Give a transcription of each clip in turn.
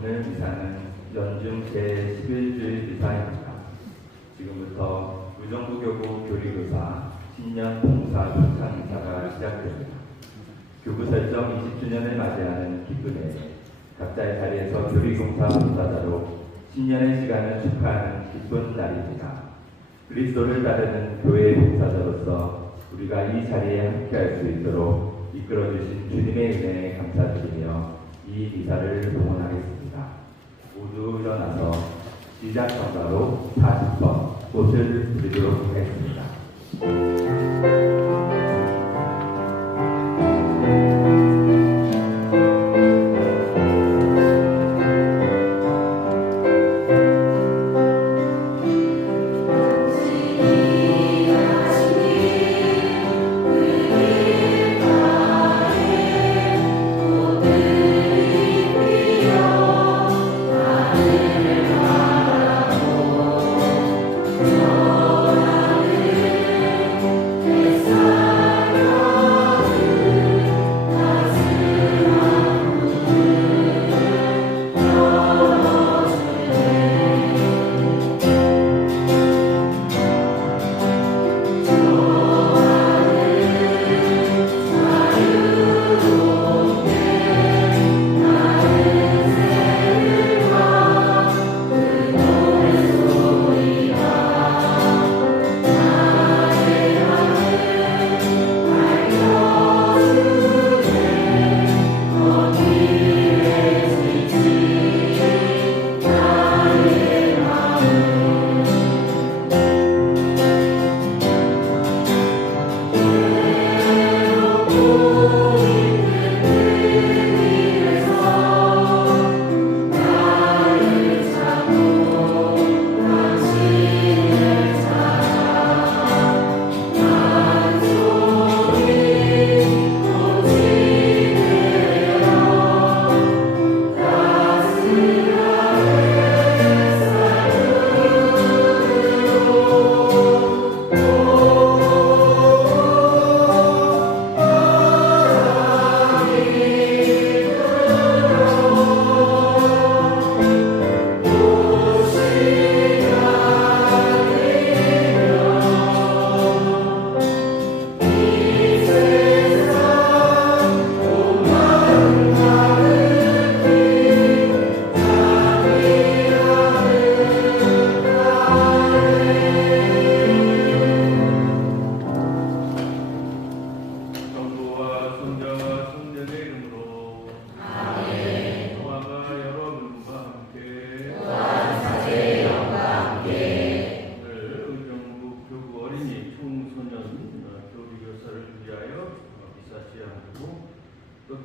오늘 미사는 연중 제11주일 미사입니다. 지금부터 의정부교구 교리교사 신년 봉사 초청 인사가 시작됩니다. 교구 설정 20주년을 맞이하는 기쁨에 각자의 자리에서 교리봉사 봉사자로 신년의 시간을 축하하는 기쁜 날입니다. 그리스도를 따르는 교회의 봉사자로서 우리가 이 자리에 함께할 수 있도록 이끌어주신 주님의 은혜에 감사드리며 이 미사를 봉헌하겠습니다. 모두 일어나서 시작 전가로 40번 꽃을 드리도록 하겠습니다.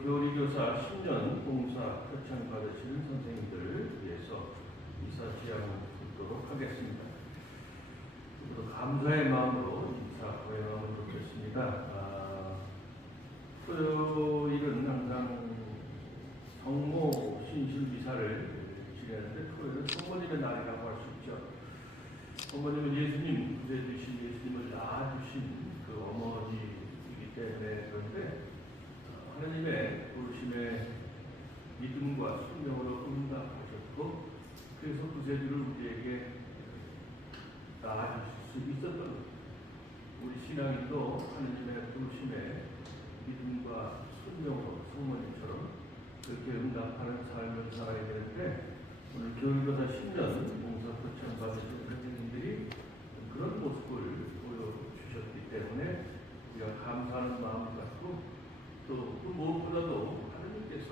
교리교사 10년 봉사 표창 받으시는 선생님들을 위해서 미사 지향을 듣도록 하겠습니다. 또 감사의 마음으로 인사 고행함을 듣겠습니다. 토요일은 항상 성모 신실 미사를 지내는데 토요일은 성모님의 날이라고 할 수 있죠. 성모님은 예수님, 구세주신 예수님을 낳아주신 그 어머니이기 때문에 그런데 하나님의 부르심에 믿음과 순명으로 응답하셨고 그래서 구세주를 우리에게 낳아주실 수 있었던 것. 우리 신앙인도 하나님의 부르심에 믿음과 순명으로 성모님처럼 그렇게 응답하는 삶을 살아야 되는데 오늘 교리교사 10년 봉사표창 받으신 선생님들이 그런 모습을 보여주셨기 때문에 우리가 감사하는 마음을 갖고 또 그 무엇보다도 하나님께서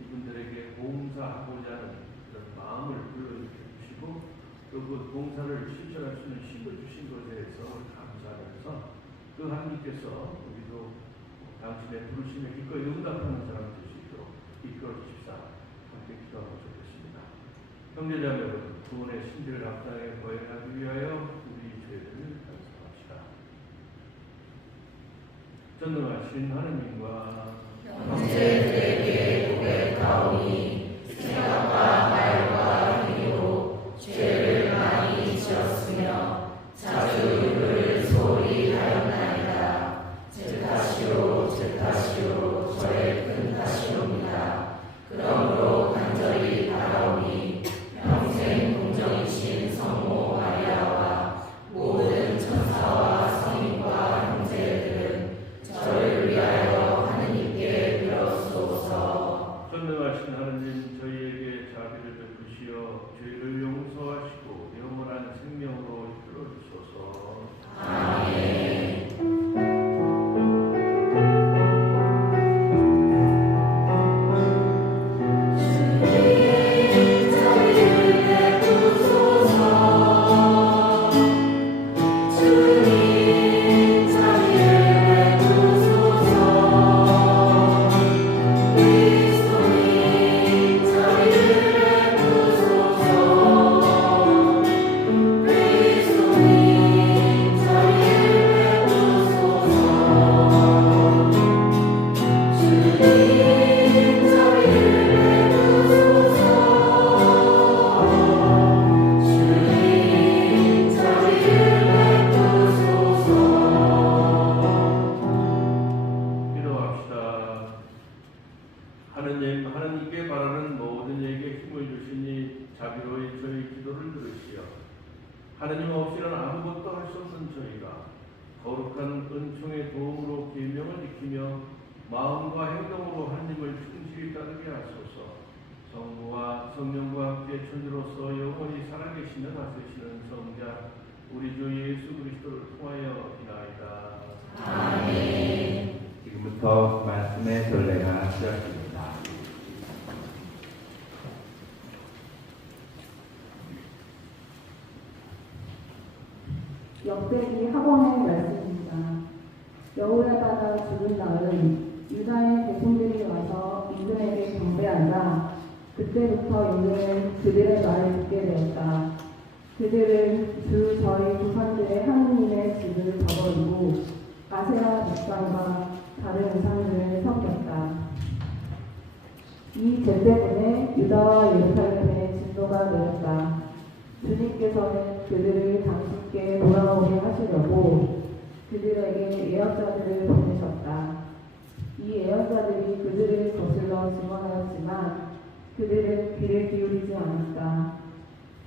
이분들에게 봉사하고자 하는 그런 마음을 불러주시고 또 그 봉사를 실천할 수 있는 힘을 주신 것에 대해서 감사하면서 그 하나님께서 우리도 당신의 부르심에 기꺼이 응답하는 사람 될 수 있도록 이끌어 주십사 함께 기도하고 좋겠습니다. 형제자매 여러분, 구원의 신비를 앞당에 거행하기 위하여 우리 죄를 단속합시다. 전능하신 하느님과 형제들에게 고백하오니 생각과 말과 행위로 죄를 많이 지었으며 자주 유를 소홀히 하였나이다. 제 탓이요 저의 큰 탓이옵니다. 그러므로 간절히 거룩한 은총의 도움으로 계명을 지키며 마음과 행동으로 하나님을 충실히 따르게 하소서. 성부와 성령과 함께 천주로서 영원히 살아계시는 다스리시는 성자 우리 주 예수 그리스도를 통하여 기나이다. 아멘. 지금부터 말씀의 전례가 시작됩니다. 역대기 학원의 말씀입니다. 여호야다가 죽은 날은 유다의 대통들이 와서 임금에게 경배하자 그때부터 임금은 그들의 말을 듣게 되었다. 그들은 주 저희 조상들의 하느님의 집을 저버리고 아세라 백상과 다른 우상들을 섬겼다. 이 죄 때문에 유다와 예루살렘의 진노가 내렸다. 주님께서는 그들을 당신께 돌아오게 하시려고 그들에게 예언자들을 보내셨다. 이 예언자들이 그들을 거슬러 증언하였지만 그들은 귀를 기울이지 않았다.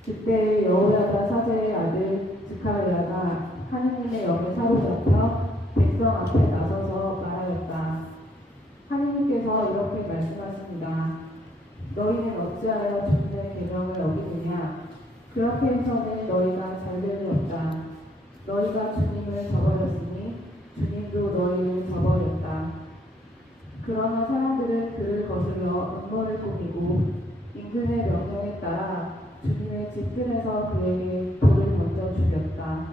그때 여호야다 사제의 아들 스가랴가 하느님의 영에 사로잡혀 백성 앞에 나서서 말하였다. 하느님께서 이렇게 말씀하십니다. 너희는 어찌하여 주님의 계명을 어기느냐? 그렇게 해서는 너희가 잘됨이 없다. 너희가 주님을 저버렸으니 주님도 너희를 저버렸다. 그러나 사람들은 그를 거슬러 음모를 꾸미고 임금의 명령에 따라 주님의 집들에서 그에게 돌을 던져 죽였다.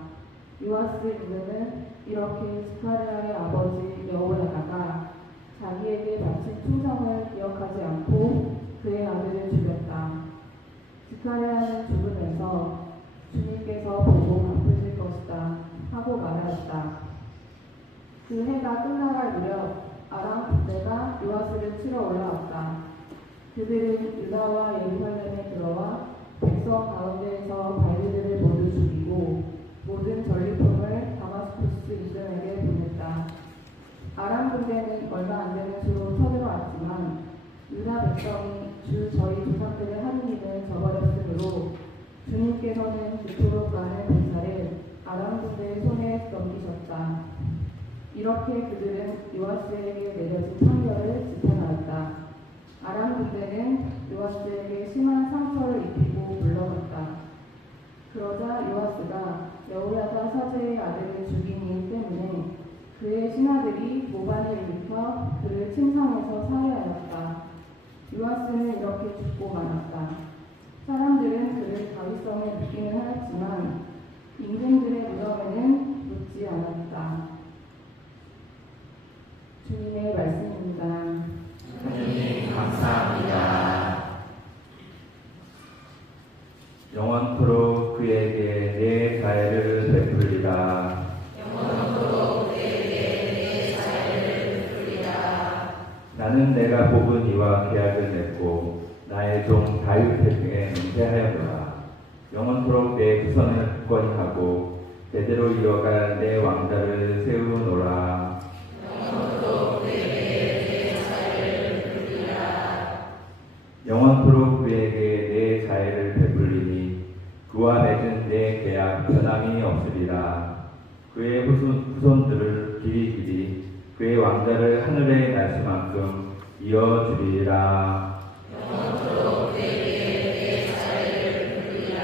요아스 임금은 이렇게 스가랴의 아버지 여호야다가 자기에게 바친 충성을 기억하지 않고 그의 아들을 죽였다. 스가랴는 죽으면서 주님께서 보고 갚으실 것이다 하고 말하였다. 그 해가 끝나갈 무렵 아람 군대가 요아스를 치러 올라왔다. 그들은 유다와 예루살렘에 들어와 백성 가운데에서 관리들을 모두 죽이고 모든 전리품을 다마스쿠스 임금에게 보냈다. 아람 군대는 얼마 안 되는 수로 쳐들어왔지만 유다 백성이 주 저희 조상들의 하느님을 저버렸으므로 주님께서는 그토록 많은 군사를 아람 군대의 손에 넘기셨다. 이렇게 그들은 요아스에게 내려진 판결을 지켜나왔다. 아람 군대는 요아스에게 심한 상처를 입히고 물러갔다. 그러자 요아스가 여호야다 사제의 아들을 죽인 일 때문에 그의 신하들이 모반을 일으켜 그를 침상에서 살해하였다. 요아스는 이렇게 죽고 말았다. 사람들은 그를 다윗성에 묻기는 하였지만 임금들의 무덤에는 묻지 않았다. 주님의 말씀입니다. 하느님 감사합니다. 영원토록 그에게 내 자애를 베풀리라. 영원토록 그에게 내 자애를 베풀리라. 나는 내가 뽑은 이와 계약을 맺고 나의 종 다윗의 등에 맹세하였노라. 영원토록 내 후손을 굳건히 하고 제대로 이어갈 내 왕자를 세우노라. 영원토록 그에게 내 자애를 베풀리라. 영원토록 그에게 내 자애를 베풀리니 그와 맺은 내 계약 변함이 없으리라. 그의 후손들을 길이 그의 왕자를 하늘의 날씨만큼 이어주리라. 영원토록 그에게 내 자애를 베풀리라.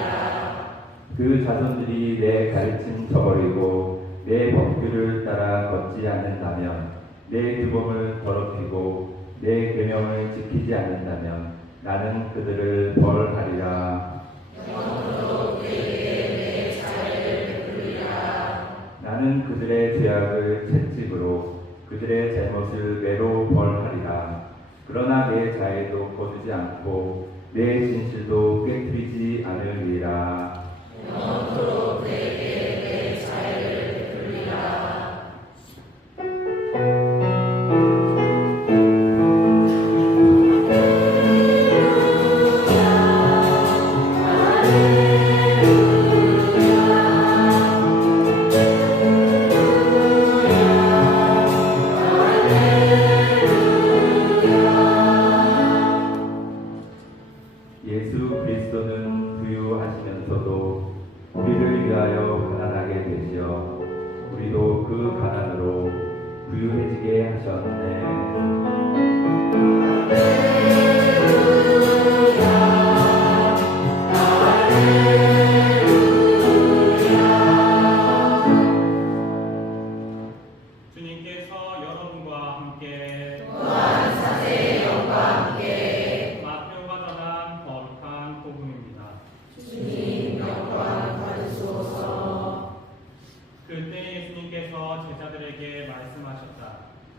그 자손들이 내 가르침 저버리고 내 법규를 따라 걷지 않는다면, 내 규범을 더럽히고 내 계명을 지키지 않는다면 나는 그들을 벌하리라. 영원토록 그에게 내 자애를 베풀리라. 나는 그들의 죄악을 채찍으로 그들의 잘못을 매로 벌하리라. 그러나 내 자애도 거두지 않고 내 진실도 깨뜨리지 않으리라. 영원토록 그에게 내 자애를 베풀리라. 예수 그리스도는 부유하시면서도 우리를 위하여 부유해지게 하셨네. 주님께서 여러분과 함께 또한 사제의 영과 함께 마태오가 전한 거룩한 복음입니다. 주님 영광 받으소서. 그때 예수님께서 제자들에게 말씀하셨다.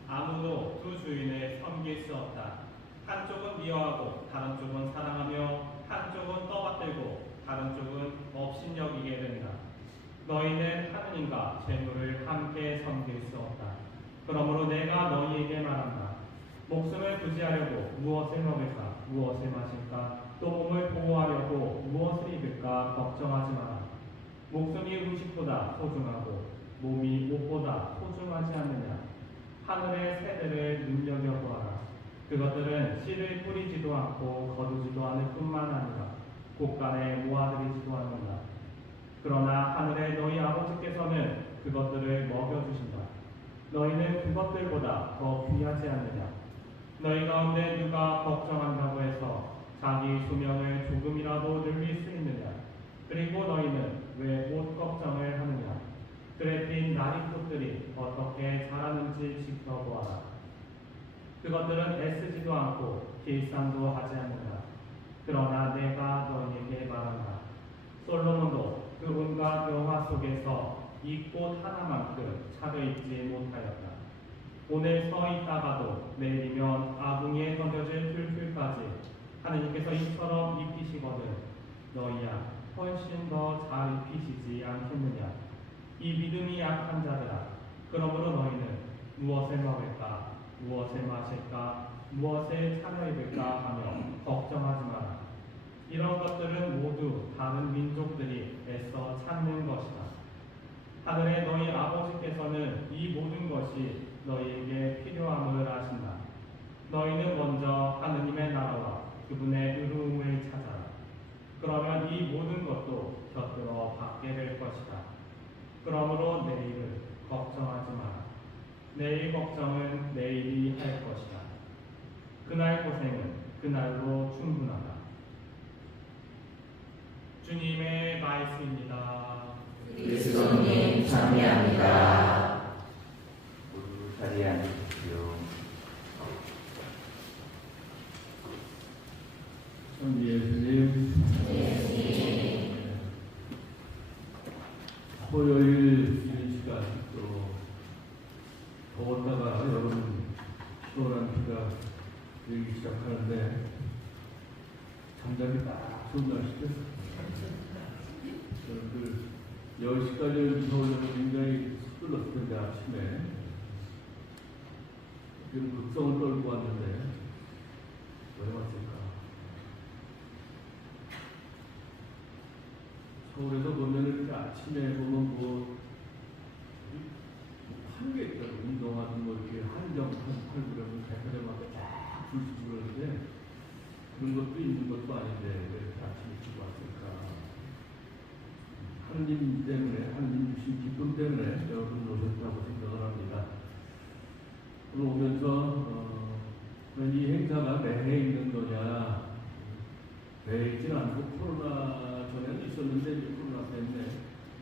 아무도 두 주인을 섬길 수 없다. 한쪽은 미워하고 다른 쪽은 사랑하며 한쪽은 떠받들고 다른 쪽은 업신여기게 된다. 너희는 하느님과 재물을 함께 섬길 수 없다. 그러므로 내가 너희에게 말한다. 목숨을 구제하려고 무엇을 먹을까, 무엇을 마실까, 또 몸을 보호하려고 무엇을 입을까 걱정하지 마라. 목숨이 음식보다 소중하고 몸이 옷보다 소중하지 않느냐. 하늘의 새들을 눈여겨보아라. 그것들은 씨를 뿌리지도 않고 거두지도 않을 뿐만 아니라 곳간에 모아들이지도 않는다. 그러나 하늘의 너희 아버지께서는 그것들을 먹여주신다. 너희는 그것들보다 더 귀하지 않느냐. 너희 가운데 누가 걱정한다고 해서 자기 수명을 조금이라도 늘릴 수 있느냐. 그리고 너희는 왜 옷 걱정을 하느냐. 그래 핀 나리꽃들이 어떻게 자라는지 지켜보아라. 그것들은 애쓰지도 않고 길상도 하지 않는다. 그러나 내가 너희에게 말한다. 솔로몬도 그 온갖 영화 속에서 이 꽃 하나만큼 차려입지 못하였다. 오늘 서 있다가도 내일이면 아궁이에 던져질 풀풀까지 하느님께서 이처럼 입히시거든 너희야 훨씬 더 잘 입히시지 않겠느냐. 이 믿음이 약한 자들아, 그러므로 너희는 무엇을 먹을까, 무엇을 마실까, 무엇을 차려입을까 하며 걱정하지 마라. 이런 것들은 모두 다른 민족들이 애써 찾는 것이다. 하늘의 너희 아버지께서는 이 모든 것이 너희에게 필요함을 아신다. 너희는 먼저 하느님의 나라와 그분의 의로움을 찾아라. 그러면 이 모든 것도 곁들어 받게 될 것이다. 그러므로 내일을 걱정하지 마라. 내일 걱정은 내일이 할 것이다. 그날 고생은 그날로 충분하다. 주님의 말씀입니다. 그리스도님 찬미합니다. 모두 자리에 앉으십시오. 전 예수님, 토요일 이른 시간 또 더웠다가 여러분 시원한 비가 내리기 시작하는데 잠자기 딱 좋은 날씨죠. 저는 그 10시까지 서울에서 굉장히 서툴렀을 텐데 아침에 지금 극성을 떨고 왔는데 왜 왔을까? 서울에서 보면 이렇게 아침에 보면 뭐 하는 게 있더라고요. 운동하든 뭐 이렇게 한정, 한팔구려면 백화점마다 쫙 줄서 그러는데 그런 것도 있는 것도 아닌데 왜 이렇게 아침에 일찍 왔을까? 하느님 때문에, 하느님 주신 기쁨 때문에 여러분 오셨다고 생각을 합니다. 오늘 오면서 이 행사가 매해 있는 거냐? 매해 있지는 않고 코로나 전에는 있었는데 이제 코로나 때문에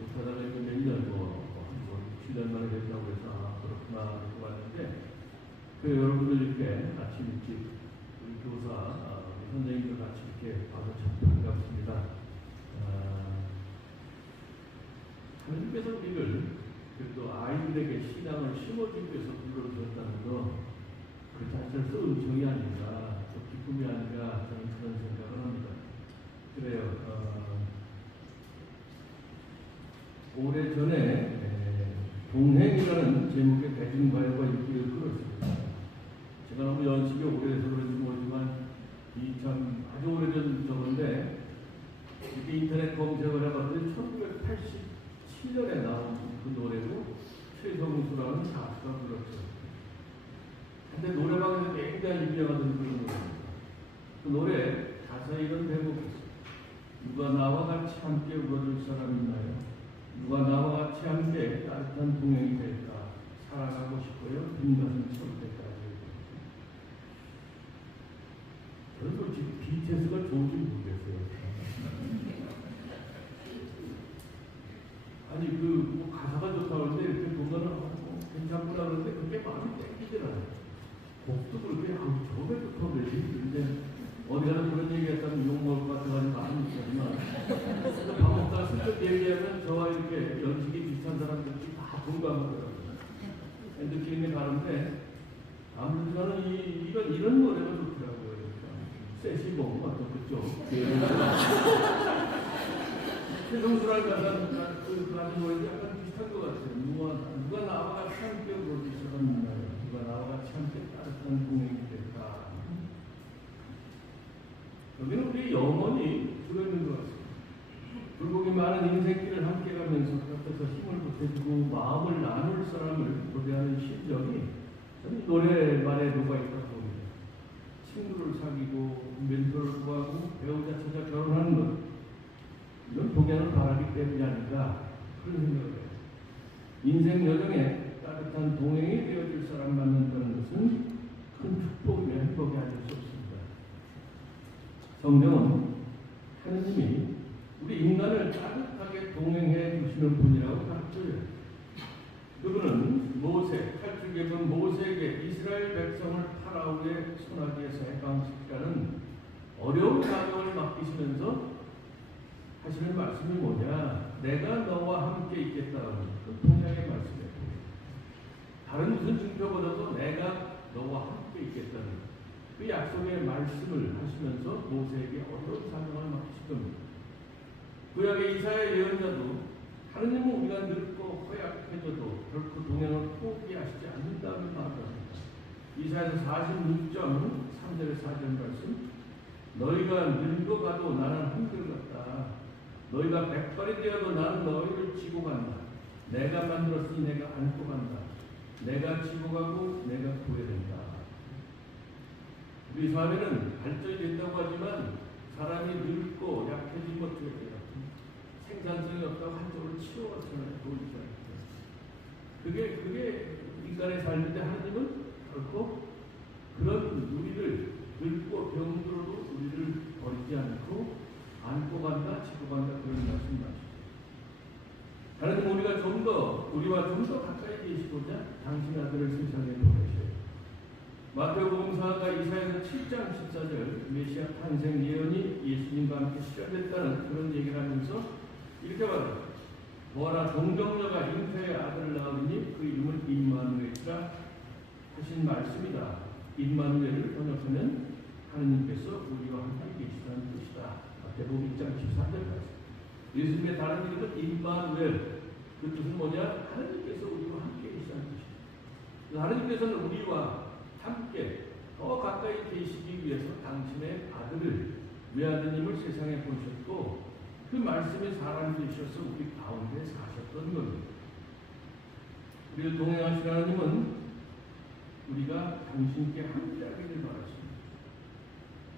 못하다가 이거 몇 년, 뭐 7년 만에 됐다고 해서 그렇구나 이렇게 왔는데 그 여러분들 이렇게 아침 일찍 우리 교사, 선생님들 같이 이렇게 봐서 참 반갑습니다. 하나님께서 우리를 그래도 아이들에게 신앙을 심어주기 위해서 불러주셨다는 거 그 자체로서 은총이 아닌가, 또 기쁨이 아닌가 저는 그런 생각을 합니다. 그래요. 오래전에 동행이라는 제목의 대중가요가 인기를 끌었습니다. 제가 너무 연식이 오래돼서 그런지 모르지만 아주 오래전 저건데 이렇게 인터넷 검색을 해봤더니 1987년에 나온 그 노래고 최성수라는 가수가 불렀죠. 근데 노래방에서 굉장히 유명하던 그런 노래입니다. 그 노래 가사에 이런 대목이 있어요. 누가 나와 같이 함께 울어줄 사람이 있나요? 누가 나와 같이 함께 따뜻한 동행이 될까? 사랑하고 싶어요. 복습을 그냥 저배부터 그러지. 근데 어디 가서 그런 얘기 했다면 욕먹을 것 같아가지고 안 있지만 밥 먹다가 슬쩍 얘기하면 저와 이렇게 연식이 비슷한 사람들이 다 공감하더라고요. 느끼는 게 다른데 아무래도 저는 이런 노래가 좋더라고요. 세시봉 어떤 그쪽 최종수랑 가는 노래도 약간 비슷한 것 같아요. 누가 나와 같이 함께 부르시는 누가 나와 같이 함께 따뜻한 동행이 됐다. 여기는 우리 영혼이 들어있는 것 같습니다. 불복이 많은 인생길을 함께 가면서 곁에서 힘을 보태주고 마음을 나눌 사람을 고대하는 심정이 저는 노래말에 녹아있다고 봅니다. 친구를 사귀고 멘토를 구하고 배우자 찾아 결혼하는 것, 이건 동양을 바라기 때문이 아닌가 그런 생각을 해요. 인생 여정에 따뜻한 동행이 되어줄 사람 만난다는 것은 큰 축복이며 행복이 아닐 수 없습니다. 성경은 하느님이 우리 인간을 따뜻하게 동행해 주시는 분이라고 가르쳐요. 그분은 모세, 칼줄개분 모세에게 이스라엘 백성을 파라오의 손아귀에서 해방시키라는 어려운 사명을 맡기시면서 하시는 말씀이 뭐냐? 내가 너와 함께 있겠다는 그 동양의 말씀이에요. 다른 무슨 증표보다도 내가 너와 함께 있겠다는 그 약속의 말씀을 하시면서 모세에게 어려운 사명을 맡기실 겁니다. 구약의 이사야 예언자도 하느님은 우리가 늙고 허약해져도 결코 동행을 포기하시지 않는다는 말합니다. 이사야서 46장 3절에 4절 말씀, 너희가 늙어가도 나는 한결같다. 너희가 백발이 되어도 나는 너희를 지고 간다. 내가 만들었으니 내가 안고 간다. 내가 지고 가고 내가 구해낸다. 우리 사회는 발전이 된다고 하지만 사람이 늙고 약해진 것들에 대해 생산성이 없다고 한쪽으로 치워왔잖아요. 그게 인간의 삶인데 하나님은 결코 그런 우리를 늙고 병들어도 우리를 버리지 않고 안고 간다, 지고 간다 그런 말씀이죠. 하나님 우리가 우리와 좀 더 가까이 계시고자 당신 아들을 세상에 보내셔요. 마태복음 4가 이사야서 7장 14절 메시아 탄생 예언이 예수님과 함께 실현됐다는 그런 얘기를 하면서 이렇게 말합니다. 보아라 동정녀가 잉태의 아들을 낳으니 그 이름을 임마누엘이라 하신 말씀이다. 임마누엘을 번역하면 하느님께서 우리와 함께 계시다는 뜻이다. 마태복음 1장 14절 말씀. 예수님의 다른 이름은 임마누엘. 그 뜻은 뭐냐? 하느님께서 우리와 함께 계시다는 뜻이다. 하느님께서는 우리와 함께 더 가까이 계시기 위해서 당신의 아들을 외아드님을 세상에 보내셨고 그 말씀이 사람이 되셔서 우리 가운데 사셨던 겁니다. 우리를 동행하신 하나님은 우리가 당신께 함께하기를 바라십니다.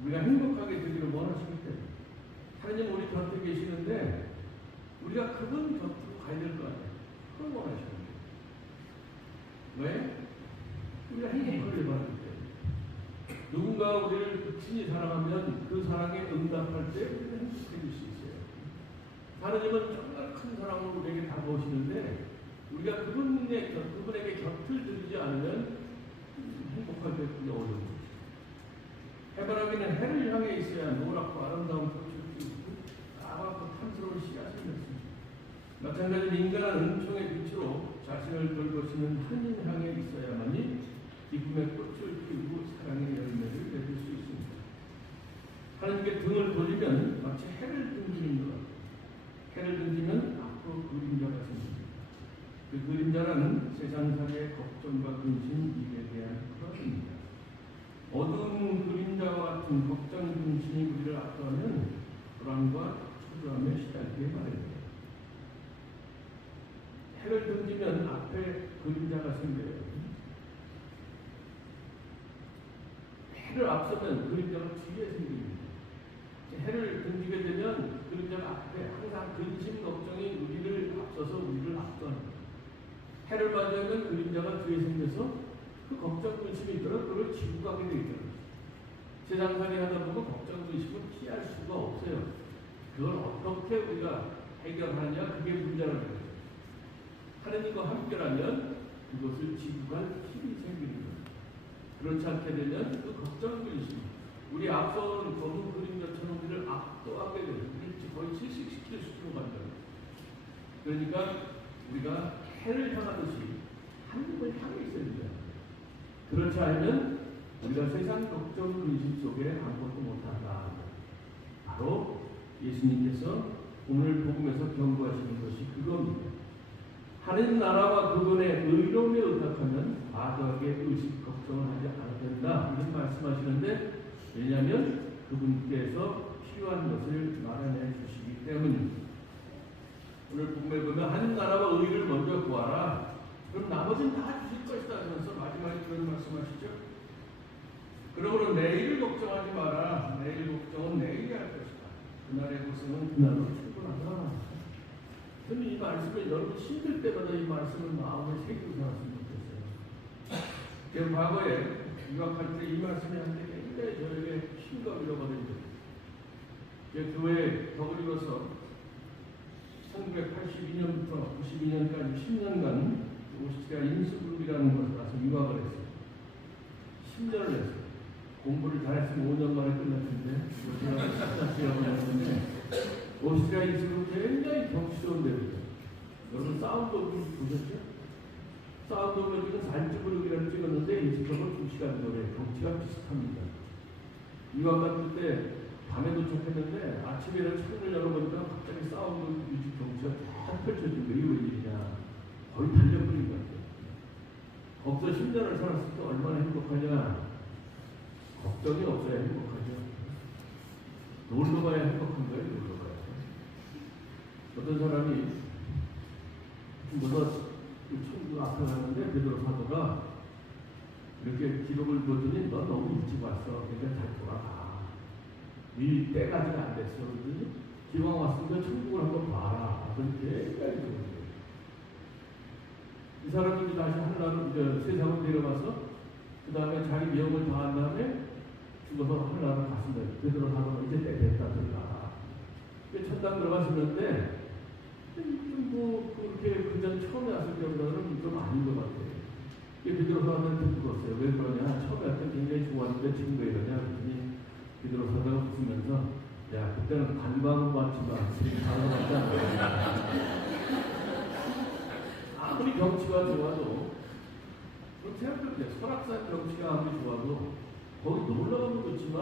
우리가 행복하게 되기를 원하시기 때문에 하나님 우리 곁에 계시는데 우리가 그분 곁으로 가야 될 거 아니에요. 그걸 원하시는 거예요. 왜? 우리가 행복하길 바라기 때문에 누군가 우리를 친히 사랑하면 그 사랑에 응답할 때 우리가 행복해질 수 있어요. 하나님은 정말 큰 사랑으로 우리에게 다가오시는데 우리가 그분에게 곁을 들이지 않으면 행복하게 되기 어려운 거죠. 해바라기는 해를 향해 있어야 노랗고 아름다운 꽃을 피우고 까맣고 탐스러운 씨앗을 맺습니다. 마찬가지로 인간은 은총의 빛으로 자신을 돌보시는 하나님 향해 있어야만이 기쁨의 꽃을 피우고 사랑의 열매를 맺을 수 있습니다. 하나님께 등을 돌리면 마치 해를 등지는 것 같아요. 해를 등지면 앞으로 그림자가 생깁니다. 그 그림자라는 세상살이의 걱정과 근심, 일에 대한 그것입니다. 어두운 그림자와 같은 걱정, 근심이 우리를 압도하면 불안과 초조함에 시달리게 마련입니다. 해를 등지면 앞에 그림자가 생겨요. 해를 앞서면 그림자가 뒤에 생깁니다. 해를 등지게 되면 그림자가 앞에 항상 근심, 걱정이 우리를 앞서서 우리를 압도합니다. 해를 맞이하면 그림자가 뒤에 생겨서 그 걱정, 근심이 있더라 그걸 지고 가게 되어 있더라고요. 세상살이 하다 보면 걱정, 근심은 피할 수가 없어요. 그걸 어떻게 우리가 해결하느냐 그게 문제라는 거예요. 하나님과 함께라면 그것을 지고 갈 힘이 생기는 거예요. 그렇지 않게 되면 그 걱정 근심, 우리 앞서는 검은 그림자처럼 우리를 압도하게 되는, 우리 거의 질식시킬 수준으로 만들어요. 그러니까 우리가 해를 향하듯이 하늘을 향해 있어야 돼요. 그렇지 않으면 우리가 세상 걱정 근심 속에 아무것도 못한다. 바로 예수님께서 오늘 복음에서 경고하시는 것이 그겁니다. 하나님 나라와 그분의 의로움에 의탁하면 과도하게 의식 걱정을 하지 않아도 된다. 이렇게 말씀하시는데, 왜냐하면 그분께서 필요한 것을 마련해 주시기 때문입니다. 오늘 복음에 보면 하나님 나라와 의를 먼저 구하라. 그럼 나머지는 다 주실 것이다 하면서 마지막에 그런 말씀하시죠. 그러므로 내일을 걱정하지 마라. 내일 걱정은 내일이 할 것이다. 그날의 고생은 그날로 충분하다. 저는 이 말씀을 여러분 힘들 때마다 이 말씀을 마음에 새기고 살았으면 좋겠어요. 제가 과거에 유학할 때 이 말씀이 한테 굉장히 저에게 힘과 위로가 됩니다. 제 교회에 덕을 이뤄서 1982년부터 92년까지 10년간 오스트리아 인스부르크라는 곳에 가서 유학을 했어요. 10년을 했어요. 공부를 잘했으면 5년 만에 끝났는데 오스트리아 인스부르크 굉장히 경치 좋은 데입니다. 여러분 사운드 오브 보셨죠? 사운드 오브 산츠부르크라는 찍었는데 인스부르크는 2시간 노래 경치가 비슷합니다. 유학 갔을 때 밤에 도착했는데 아침에는 창문을 열어보니까 갑자기 사운드 뮤직 경치가 쫙 펼쳐진 거예요. 이게 웬일이냐. 거의 달려버린 것 같아요. 거기서 10년을 살았을 때 얼마나 행복하냐. 걱정이 없어야 행복하죠. 놀러 가야 행복한 거예요. 놀러 가야. 어떤 사람이 친구가 천국 앞에 갔는데 베드로 사도가 이렇게 기록을 보더니 너 너무 일찍 왔어. 그러니까 잘 돌아가. 네 때까지는 안 됐어. 그러더니 기왕 왔으니까 천국을 한번 봐라. 그런 굉장히 좋은 거예요. 이 사람이 이제 다시 하늘나라로 세상을 내려가서 그 다음에 자기 명을 다한 다음에 죽어서 하늘나라로 갔습니다. 베드로 사도가 이제 때 됐다 들어가. 천당 들어가시는데 뭐 그렇게 그전 처음에 왔을 때보다는 좀 아닌 것 같아요. 베드로 사도한테 물었어요. 왜 그러냐? 처음에 왔을 때 굉장히 좋았는데 지금 왜 이러냐? 그랬더니 베드로 사도가 웃으면서 야 그때는 관광은 왔지만 지금 관광 왔지 않아. 아무리 경치가 좋아도 그렇게 생각해보세요. 설악산 경치가 아무리 좋아도 거기 놀러 가면 좋지만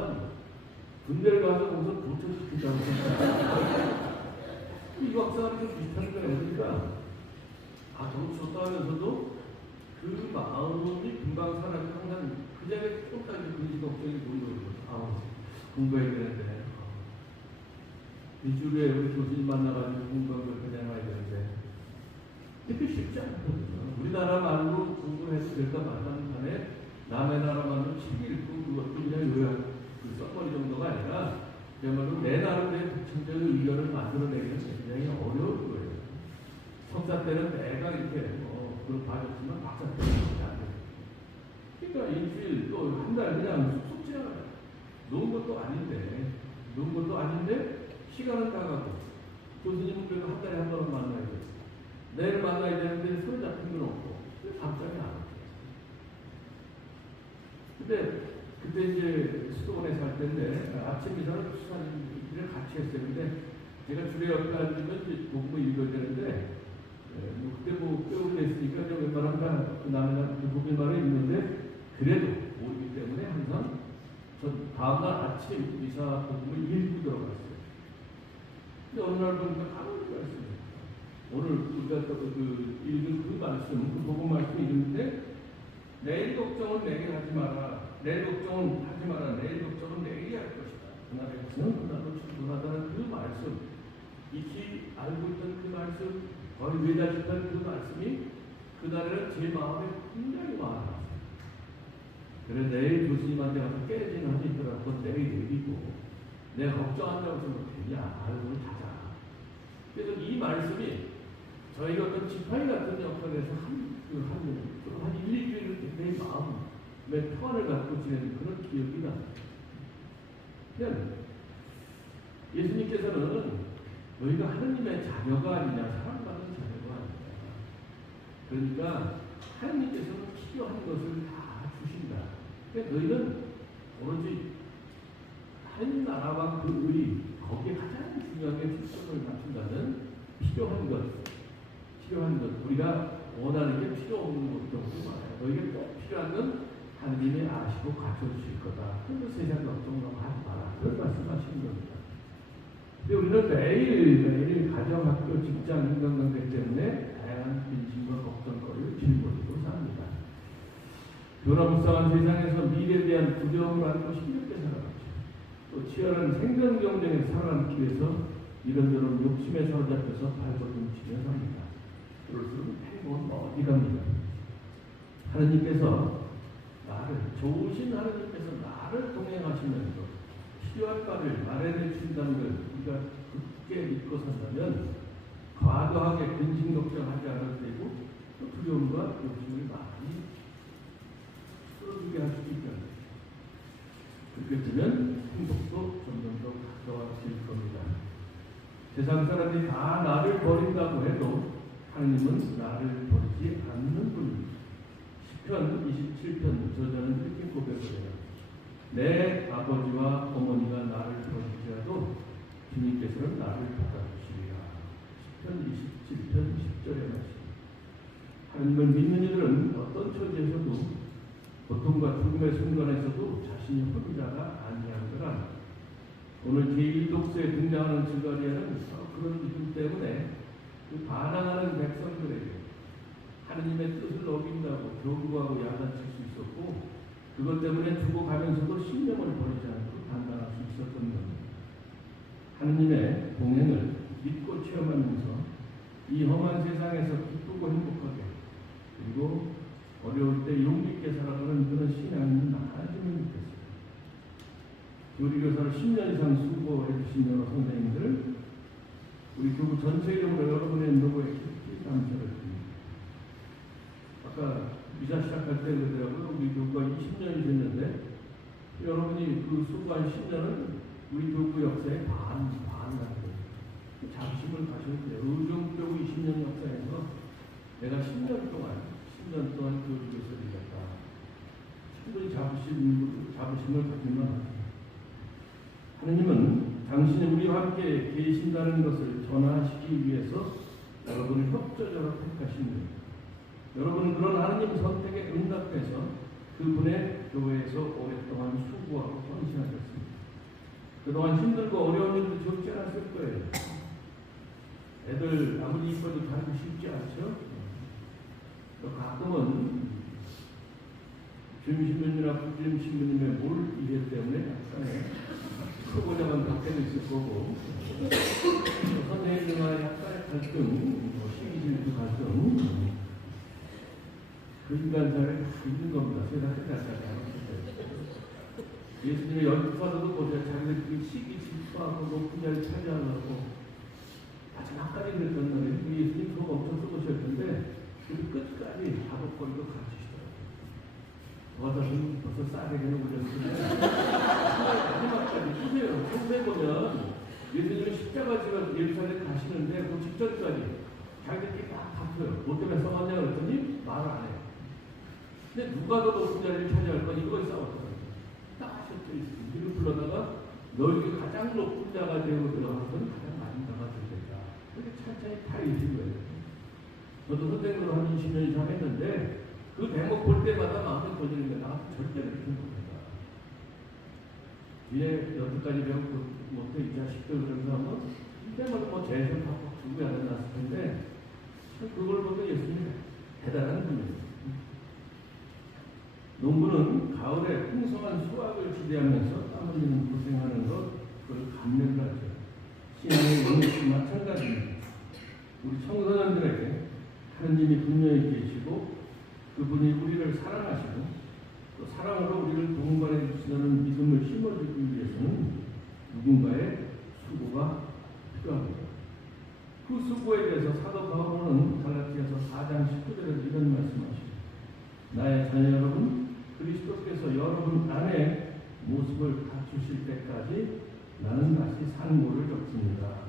군대를 가서 거기서 도착시킨다고 생각해요. 이 학생하고 좀 비슷한 거예요. 그러니까 너무 좋다 하면서도 그 마음이 금방 사람이 항상 그 자리에 조금까지 근심 걱정이 보이거든요. 공부해야 되는데 이 주에 우리 교수님 만나가지고 공부를 그냥 해야 되는데 이렇게 쉽지 않거든요. 우리나라만으로 공부를 해서 될까 말하는 판에 남의 나라만으로 책 읽고 그것도 그냥 요약 그 썸머리 정도가 아니라 그야말로 내 나름대로 독창적인 의견을 만들어내기는 굉장히 어려울 거예요. 석사 때는 내가 이렇게 그걸 봐줬지만 박사 때는 안 돼요. 그러니까 일주일 또 한 달 그냥 숙제하라. 놓은 것도 아닌데 시간은 다가고 교수님은 그래도 한 달에 한 번은 만나야 돼. 내일 만나야 되는데 손 잡힌 건 없고 답장이 안 오죠. 근데 그때 이제 수도원에 살 때인데 아침 미사를 수사님들을 같이 했어요. 근데 제가 주례 옆에 앉으면 이제 복음을 읽어야 되는데 그때 뼈를 냈으니까 웬만하면 다 나는 복음말을 읽는데 그래도 모르기 때문에 항상 전 다음날 아침 미사 복음을 읽고 들어갔어요. 근데 어느 날 보니까 아무리 말씀이에요. 오늘 우리가 읽은 그 말씀, 그 복음 말씀 읽는데 내일 걱정은 내일 하지 마라. 내일 걱정은 하지 마라. 내일 걱정은 내일이 할 것이다. 그날의 것은 그날로 충분하다는 그 말씀, 익히 알고 있던 그 말씀, 거의 외다셨던 그 말씀이 그날에는 제 마음에 굉장히 많았어요. 그래 내일 교수님한테 가서 깨지는 하지 있더라고. 그건 내일 얘기고 내가 걱정한다고 생각했냐? 알고 자자. 그래서 이 말씀이 저희가 어떤 지팡이 같은 역할에서 한 일주일을 내 마음에 평안을 갖고 지내는 그런 기억이 나요. 그냥 예수님께서는 너희가 하느님의 자녀가 아니냐, 사랑받는 자녀가 아니냐. 그러니까 하느님께서는 필요한 것을 다 주신다. 그러니까 너희는 오로지 하나님 나라와 그 의, 거기에 가장 중요하게 초점을 맞춘다면 필요한 것, 우리가 원하는 게 필요 없는 것도 많아요. 너희가 꼭 필요한 건 하느님이 아시고 갖춰주실 거다. 그래서 세상 걱정하고 하지 마라. 그런 말씀하시는 겁니다. 근데 우리는 매일 가정, 학교, 직장, 인간관계 때문에 다양한 근심과 걱정거리를 짊어지고 삽니다. 변화무쌍한 세상에서 미래에 대한 두려움을 안고 힘겹게 살아가죠. 또 치열한 생존 경쟁에 살아남기 위해서 이런저런 욕심에 사로잡혀서 발버둥치며 삽니다. 그럴수록 행복은 어디 갑니다. 하느님께서 좋으신 하느님께서 나를 동행하시면서 필요한 바를 마련해 주신다는 걸 우리가 굳게 믿고 산다면 과도하게 근심 걱정하지 않아도 되고 또 두려움과 욕심을 많이 풀어주게 할 수 있다. 그렇게 되면 행복도 점점 더 가까워질 겁니다. 세상 사람들이 다 나를 버린다고 해도 하느님은 나를 버리지 않는 분입니다. 시편 27편 저자는 이렇게 고백을 해요. 내 아버지와 어머니가 나를 버리더라도 주님께서는 나를 받아주시리라. 시편 27편 10절의 말씀. 하느님을 믿는 이들은 어떤 처지에서도 고통과 죽음의 순간에서도 자신이 혼자가 아니하더라. 오늘 제1독서에 등장하는 즐거리아는 그런 믿음 때문에 그 반항하는 백성들에게 하느님의 뜻을 어긴다고 교구하고 야단칠 수 있었고 그것 때문에 죽어가면서도 신념을 버리지 않고 단단할 수 있었던 겁니다. 하느님의 동행을 믿고 체험하면서 이 험한 세상에서 기쁘고 행복하게 그리고 어려울 때 용기 있게 살아가는 그런 신앙이 많아지면 좋겠습니다. 요리교사를 10년 이상 수고해 주신 여러 선생님들 우리 교구 전체 이름으로 여러분의 노고에 깊이 감사를 드립니다. 아까 미사 시작할 때 그러더라고요. 우리 교구가 20년이 됐는데 여러분이 그 수고한 10년은 우리 교구 역사의 반 같아요. 자부심을 가셔도 돼요. 의정교구 20년 역사에서 내가 10년 동안 교육에서 일했다. 충분히 자부심을 가지만 합니다. 하느님은 당신이 우리와 함께 계신다는 것을 전하시기 위해서 여러분을 협조적으로 택하십니다. 여러분은 그런 하느님 선택에 응답해서 그분의 교회에서 오랫동안 수고하고 헌신하셨습니다. 그동안 힘들고 어려운 일도 적지 않았을 거예요. 애들 아무리 이뻐도 다루기 쉽지 않죠? 가끔은 주임신부님이나 부주임신부님의 물 이해 때문에 약간의 크고 작은 박해도 있을 거고 선생님과 약간의 갈등, 시기질투 갈등 그 인간사회에 있는 겁니다. 세상에 살아가는 예수님의 연구사도도 보세요. 자기들끼리 시기질투하고 높은 자리를 차지하려고 마지막까지 그랬던 날에 예수님 그거 엄청 쓰고셨는데 그 끝까지 작업거리도 가르치시더라고요. 저같아서는 벌써 싸대기는 올렸는데 마지막까지 보세요. 성경에 보면 예수님은 십자가 지가 예루살렘 가시는데 그 직전까지 자기들끼리 딱 다투어요. 뭐 때문에 싸웠냐 그랬더니 말을 안 해요. 근데 누가 더 높은 자리를 차지할 거니 이거에 싸웠더라고요. 딱 하셨죠. 이를 불러다가 너희가 가장 높은 자가 되고 들어가서는 가장 많은 자가 되겠다. 그렇게 천천히 타이시는 거예요. 저도 선생님으로 한 20년 이상 했는데 그 대목 볼 때마다 마음이 고지는데 나 절대 그렇게 못한다. 이제 여태까지 배웠고 못해 이 자식들 그러면서 하면 이때마다 뭐 재수하고 죽어야 났을 텐데 그걸 보면 예수님이 대단한 분이에요. 농부는 가을에 풍성한 수확을 기대하면서 땀 흘리는 고생하는 것 그걸 감내를 하죠. 신앙의 영역도 마찬가지입니다. 우리 청소년들에게 하느님이 분명히 계시고 그분이 우리를 사랑하시고 또 사랑으로 우리를 동반해 주시는 믿음을 심어주기 위해서는 누군가의 수고가 필요합니다. 그 수고에 대해서 사도 바울은 갈라디아서 4장 19절에서 이런 말씀하십니다. 나의 자녀 여러분, 그리스도께서 여러분 안에 모습을 갖추실 때까지 나는 다시 산고를 겪습니다.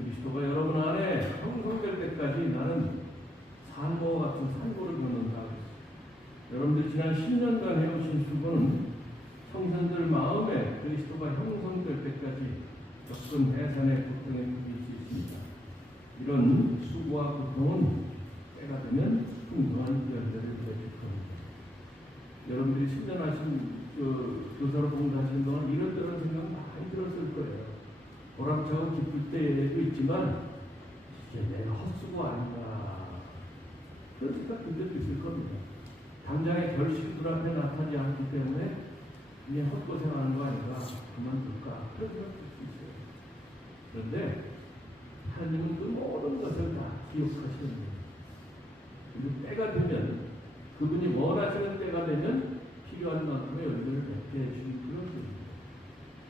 그리스도가 여러분 안에 형성될 때까지 나는 산모와 같은 산고를 겪는다. 여러분들 여러분들 지난 10년간 해오신 수고는 성선들 마음에 그리스도가 형성될 때까지 겪은 해산의 고통에 이길 수 있습니다. 이런 수고와 고통은 때가 되면 풍성한 열매를 맺을 겁니다. 여러분들이 10년 하신 교사로 봉사하시는 동안 이런저런 생각 많이 들었을 거예요. 보람차고 기쁠 때도 있지만 진짜 내가 헛수고 아닌가 그런 생각 들 때도 있을 겁니다. 당장의 결실이 눈앞에 나타나지 않기 때문에 그냥 헛고생하는 거 아닌가 그만둘까 그런 생각 들 수 있어요. 그런데 하나님은 그 모든 것을 다 기억하시는 거예요. 그리고 때가 되면 그분이 원하시는 때가 되면 필요한 만큼의 열매를 맺게 해주시는 그런 분입니다.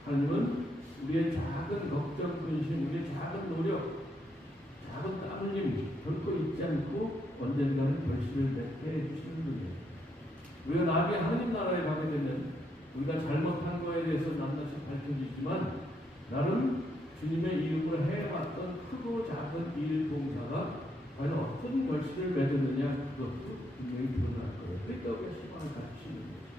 하나님은 우리의 작은 걱정, 근심, 우리의 작은 노력, 작은 땀 흘림 결코 잊지 않고 언젠가는 결실을 맺게 해주시는 분이에요. 우리가 나중에 하나님 나라에 가게 되면 우리가 잘못한 거에 대해서 낱낱이 밝혀지지만 나는 주님의 이름으로 해왔던 크고 작은 일 봉사가 과연 어떤 결실을 맺었느냐 그것도 분명히 드러날 거예요. 그러니까 우리가 희망을 가지시는 거죠.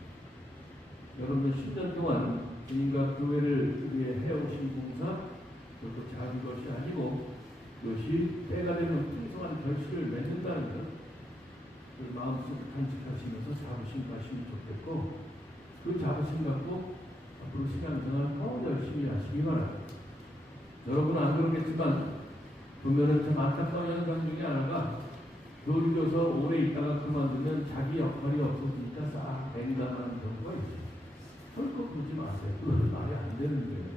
여러분 10년 동안 주님과 교회를 위해 해오신 봉사 그것도 작은 것이 아니고 그것이 때가 되면 풍성한 결실을 맺는다는 것 그 마음속에 간직하시면서 자부심 가시면 좋겠고 그 자부심 갖고 앞으로 신앙생활 더 열심히 하시기 바랍니다. 여러분은 안 그러겠지만 보면은 참 안타까운 현상 중에 하나가 교리교서 오래 있다가 그만두면 자기 역할이 없어지니까 싹 맹감하는 경우가 있어요. 헐컥 그러지 마세요. 그건 말이 안 되는 거예요.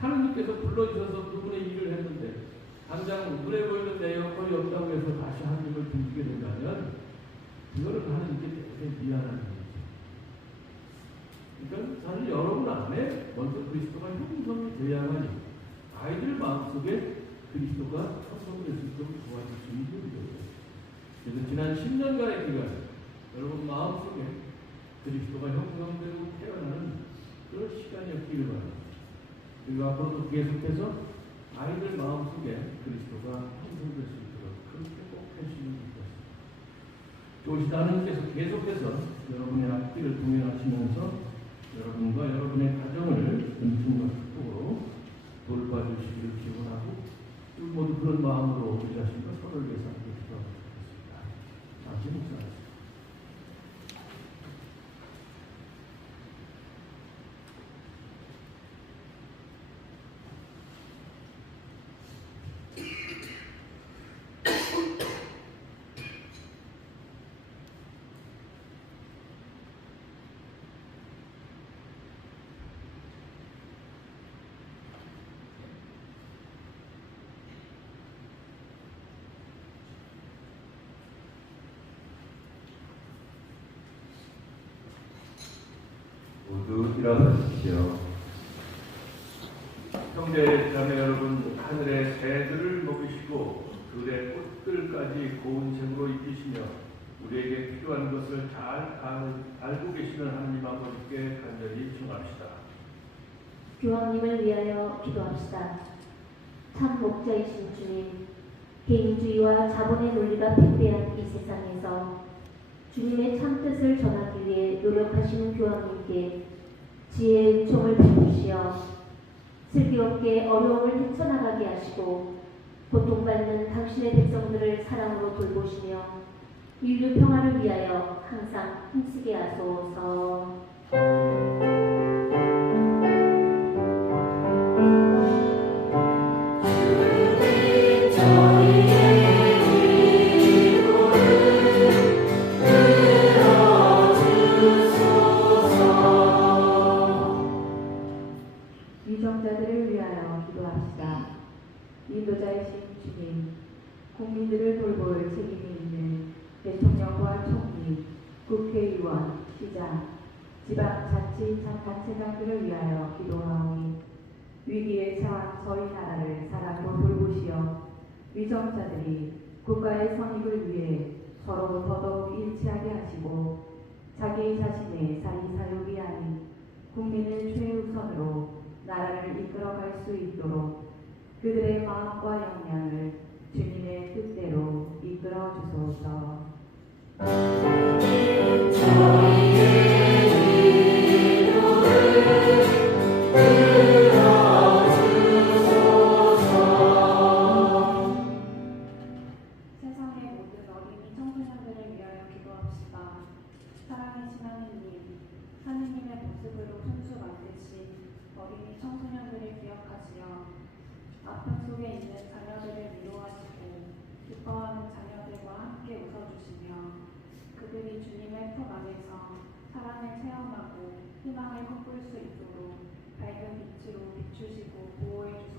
하나님께서 불러주셔서 그분의 일을 했는데 당장 눈에 보이는 내 역할이 없다고 해서 다시 하나님을 등지게 된다면 그거는 하나님께 되게 미안한 일이죠. 그러니까 사실 여러분 안에 먼저 그리스도가 형성이 돼야만이 아이들 마음속에 그리스도가 형성될 수 있도록 도와줄 수 있는 거예요. 그래서 지난 10년간의 기간 여러분 마음속에 그리스도가 형성되고 태어나는 그런 시간이었기를 바랍니다. 그리고 앞으로도 계속해서 아이들 마음속에 그리스도가 형성될 수 있도록 그렇게 꼭 해주시면 좋겠습니다. 좋으신 하나님께서 계속해서 여러분의 앞길을 동행하시면서 여러분과 여러분의 가정을 은총과 축복으로 돌봐주시기를 기원하고 그리고 모두 그런 마음으로 우리 자신과 서로를 위해서 함께 기도하고 싶습니다. 잠시 묵상하겠습니다. 모두 일어서십시오. 형제 자매 여러분, 하늘의 새들을 먹이시고 들의 꽃들까지 고운 색으로 입히시며 우리에게 필요한 것을 잘 알고 계시는 하나님 아버지께 간절히 청합시다. 교황님을 위하여 기도합시다. 참 목자이신 주님, 개인주의와 자본의 논리가 팽배한 이 세상에서 주님의 참 뜻을 전하기 위해 노력하시는 교황님께 지혜의 은총을 베푸시어 슬기롭게 어려움을 헤쳐나가게 하시고 고통받는 당신의 백성들을 사랑으로 돌보시며 인류 평화를 위하여 항상 힘쓰게 하소서. 위정자들을 위하여 기도합시다. 인도자이신 주님, 국민들을 돌볼 책임이 있는 대통령과 총리, 국회의원, 시장, 지방자치단체장들을 위하여 기도하오니 위기에 처한 저희 나라를 사랑으로 돌보시어 위정자들이 국가의 선익을 위해 서로 더더욱 일치하게 하시고 자기 자신의 사리사욕이 아닌 국민을 최우선으로 나라를 이끌어갈 수 있도록 그들의 마음과 역량을 주님의 뜻대로 이끌어 주소서. 하나님의 모습으로 손수 만드신 어린이 청소년들을 기억하시어 아픔 속에 있는 자녀들을 위로하시고 기뻐하는 자녀들과 함께 웃어주시며 그들이 주님의 품 안에서 사랑을 체험하고 희망을 꿈꿀 수 있도록 밝은 빛으로 비추시고 보호해 주소서.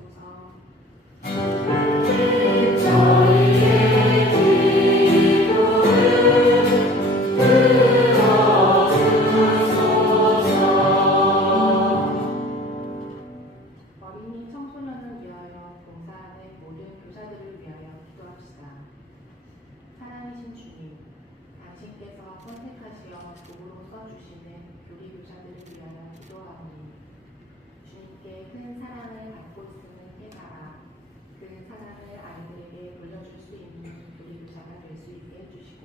어린이 청소년을 위하여 봉사하는 모든 교사들을 위하여 기도합시다. 사랑이신 주님, 당신께서 선택하시어 도구로 써주시는 교리 교사들을 위하여 기도하오니 주님께 큰 사랑을 받고 있음을 깨달아 그 사랑을 아이들에게 돌려줄 수 있는 교리 교사가 될 수 있게 해주시고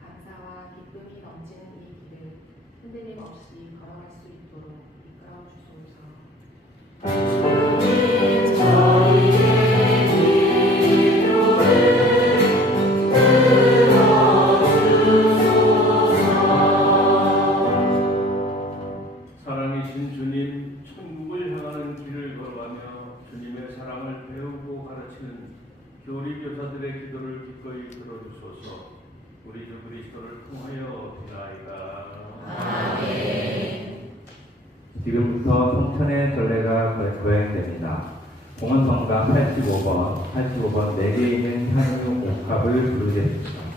감사와 기쁨이 넘치는 이 길을 흔들림 없이 걸어갈 수 있도록 이끌어 주소서. 사랑이신 주님, 천국을 향하는 길을 걸어가며 주님의 사랑을 배우고 가르치는 교리 교사들의 기도를 기꺼이 들어주소서. 우리 주 그리스도를 통하여 비나이다. 아멘. 지금부터 성찬의 전례가 거행됩니다. 공원성당 85번 4개 있는 향유 옥합을 부르겠습니다.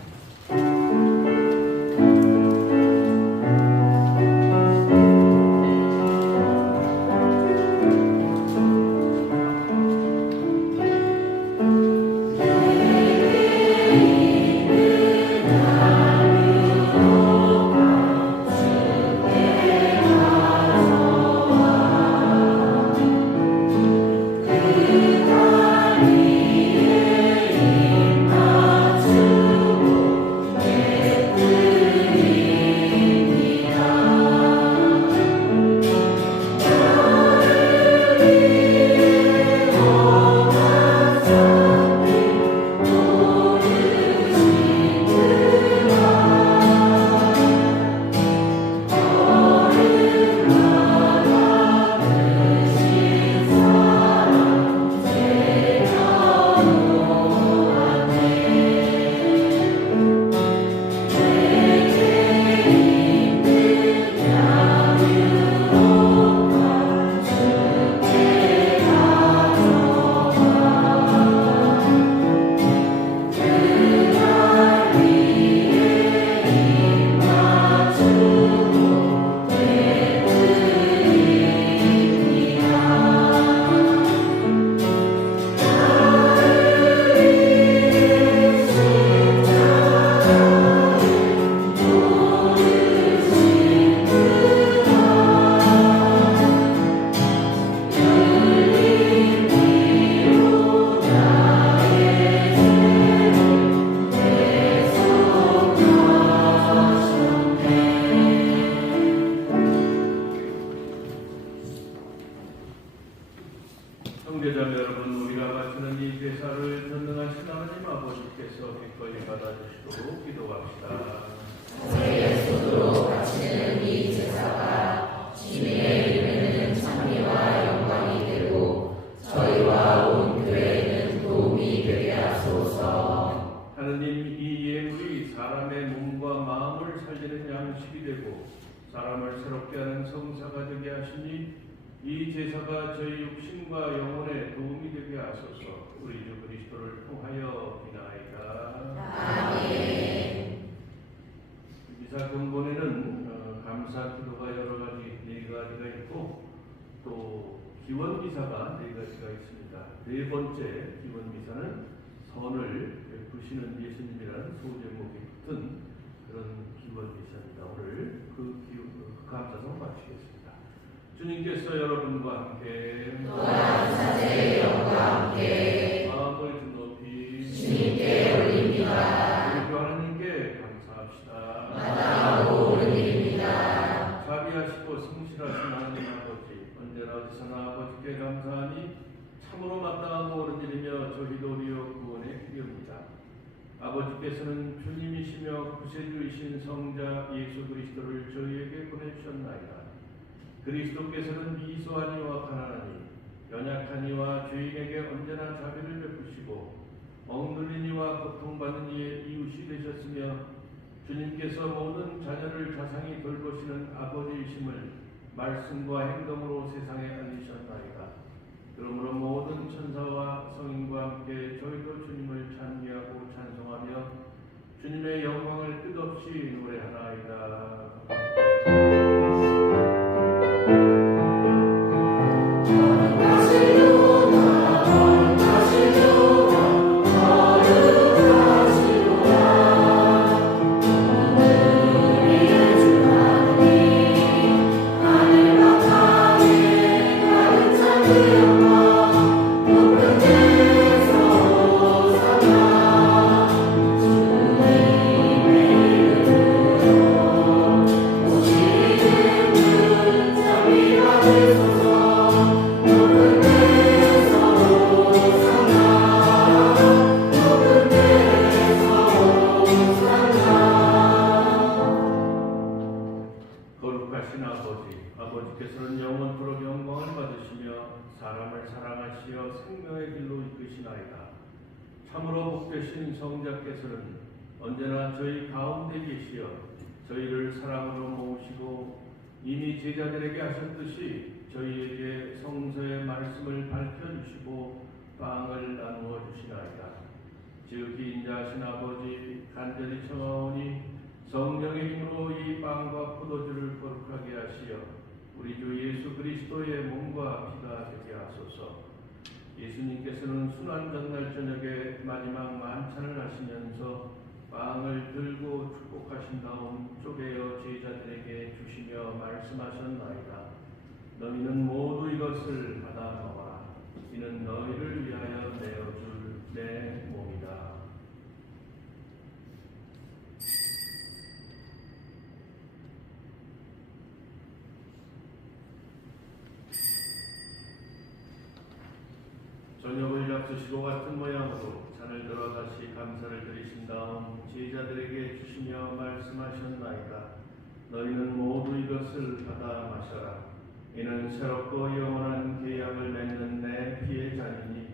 형제자매 여러분, 우리가 바치는 이 제사를 전능하신 하나님 아버지께서 기꺼이 받아주시도록 기도합시다. 새 손으로 바치는 이 제사가 주님의 이름에는 찬미와 영광이 되고 저희와 온 교회에는 도움이 되게 하소서. 하느님, 이 예물이 사람의 몸과 마음을 살리는 양식이 되고 사람을 새롭게 하는 성사가 되게 하시니 이 제사가 저희 육신과 영혼에 도움이 되게 하소서. 우리 주 그리스도를 통하여 비나이다. 아멘. 미사 근본에는 감사 기도가 여러 가지 4가지가 있고 또 기원 미사가 4가지가 있습니다. 4번째 기원 미사는 선을 베푸시는 예수님이라는 소제목이 붙은 그런 기원 미사입니다. 오늘 그 감사성 마치겠습니다. 주님께서 여러분과 함께 또한 사제의 영과 함께 마음을 좀 높이 주님께 올립니다. 우리 주 하나님께 감사합시다. 마땅하고 옳은 일입니다. 자비하시고 성실하신 하나님 아버지, 언제나 어디서나 아버지께 감사하니 참으로 마땅하고 옳은 일이며 저희도 우리의 구원의 필요입니다. 아버지께서는 주님이시며 구세주이신 성자 예수 그리스도를 저희에게 보내주셨나이다. 그리스도께서는 미소하니와 가난하니 연약하니와 죄인에게 언제나 자비를 베푸시고 억눌리니와 고통받는 이의 이웃이 되셨으며 주님께서 모든 자녀를 자상히 돌보시는 아버지이심을 말씀과 행동으로 세상에 알리셨나이다. 그러므로 모든 천사와 성인과 함께 저희도 주님을 찬미하고 찬송하며 주님의 영광을 끝없이 노래하나이다. 거룩하신 아버지, 아버지께서는 영원토록 영광을 받으시며 사람을 사랑하시어 생명의 길로 이끄시나이다. 참으로 복되신 성자께서는 언제나 저희 가운데 계시어 저희를 사랑으로 모으시고 이미 제자들에게 하셨듯이 저희에게 성서의 말씀을 밝혀주시고 빵을 나누어 주시나이다. 지극히 인자하신 아버지, 간절히 청하오니 성령의 힘으로 이 빵과 포도주를 거룩하게 하시어 우리 주 예수 그리스도의 몸과 피가 되게 하소서. 예수님께서는 순환 전날 저녁에 마지막 만찬을 하시면서 빵을 들고 축복하신 다음 쪼개어 제자들에게 주시며 말씀하셨나이다. 너희는 모두 이것을 받아 먹어라. 이는 너희를 위하여 내어줄 내 몸이다. 저녁을 잡수시고 같은 모양으로 잔을 들어 다시 감사를 드리신 다음 제자들에게 주시며 말씀하셨나이다. 너희는 모두 이것을 받아 마셔라. 이는 새롭고 영원한 계약을 맺는 내 피의 잔이니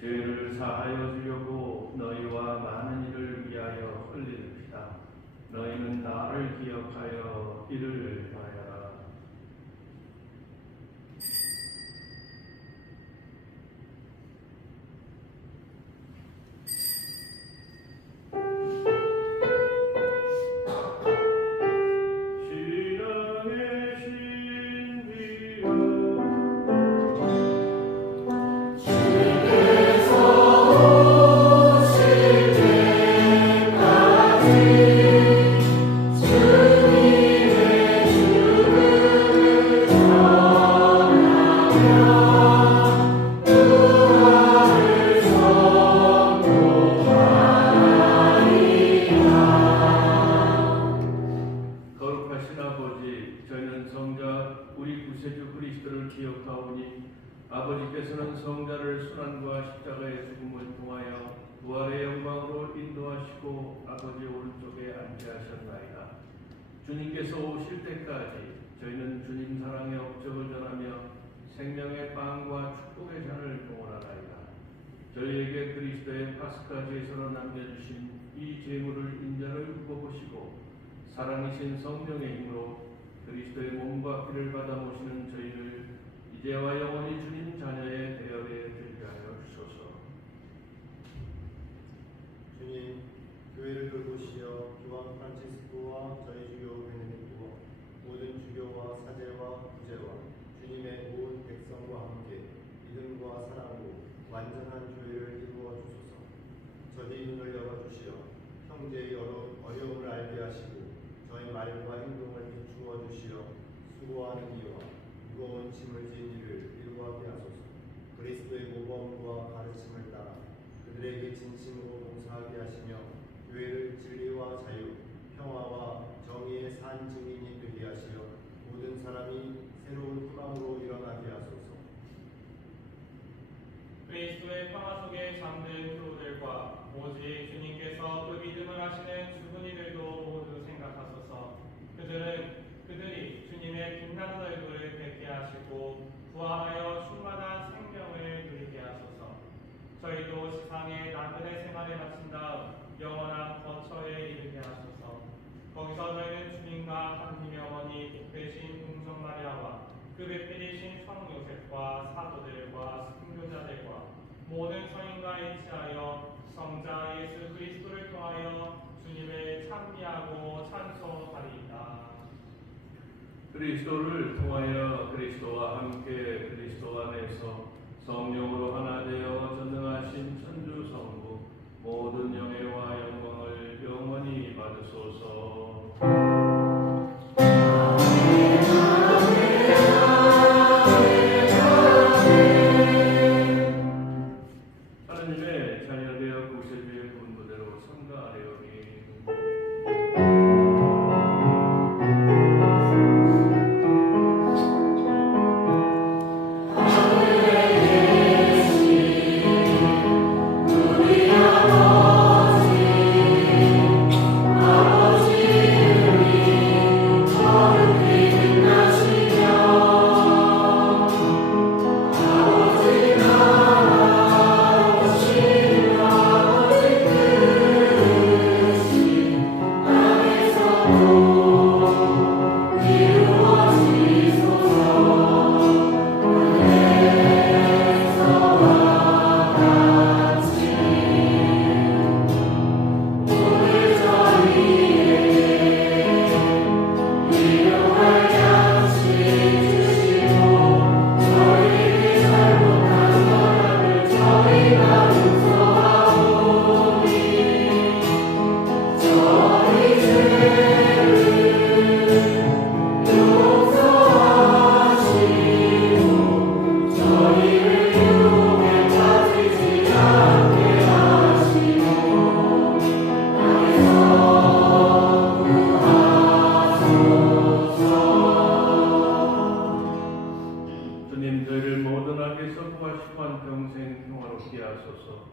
죄를 사하여 주려고 너희와 많은 이를 위하여 흘릴 피다. 너희는 나를 기억하여 이를 하여라. 아버지께서는 성자를 순환과 십자가의 죽음을 통하여 부활의 영광으로 인도하시고 아버지 오른쪽에 앉게 하셨나이다. 주님께서 오실 때까지 저희는 주님 사랑의 업적을 전하며 생명의 빵과 축복의 잔을 동원하나이다. 저희에게 그리스도의 파스카 제사로 남겨주신 이 제물을 인자로 굽어보시고 사랑이신 성령의 힘으로 그리스도의 몸과 피를 받아 모시는 저희를 이제와 영원히 주님 자녀의 대열에 들게 하여 주소서. 주님, 교회를 돌보시어 교황 프란치스코와 저희 주교 베네딕토와 모든 주교와 사제와 부제와 주님의 온 백성과 함께 믿음과 사랑으로 완전한 교회를 이루어 주소서. 저희 눈을 열어주시어 형제의 어려움을 알게 하시고 저희 말과 행동을 비추어 주시어 수고하는 이와 무거운 짐을 진 이를 이루하게 하소서. 그리스도의 모범과 가르침을 따라 그들에게 진심으로 봉사하게 하시며 교회를 진리와 자유, 평화와 정의의 산 증인이 되게 하시어 모든 사람이 새로운 희망으로 일어나게 하소서. 그리스도의 평화 속에 잠든 교우들과 오직 주님께서 또 여기서 저희는 주님과 하느님의 어머니 복되신 동정 마리아와 그 배필이신 성모 요셉과 사도들과 순교자들과 모든 성인과 일치하여 성자 예수 그리스도를 통하여 주님을 찬미하고 찬송하리이다. 그리스도를 통하여 그리스도와 함께 그리스도 안에서 성령으로 하나 되어 전능하신 천주 성부 모든 영예와 영광을 영원히 받으소서. 하느님의 자녀되어 구세주의 분부대로 성가하려니 주님 저희를 모든 악에서 구하시고 한 평생 평화롭게 하소서.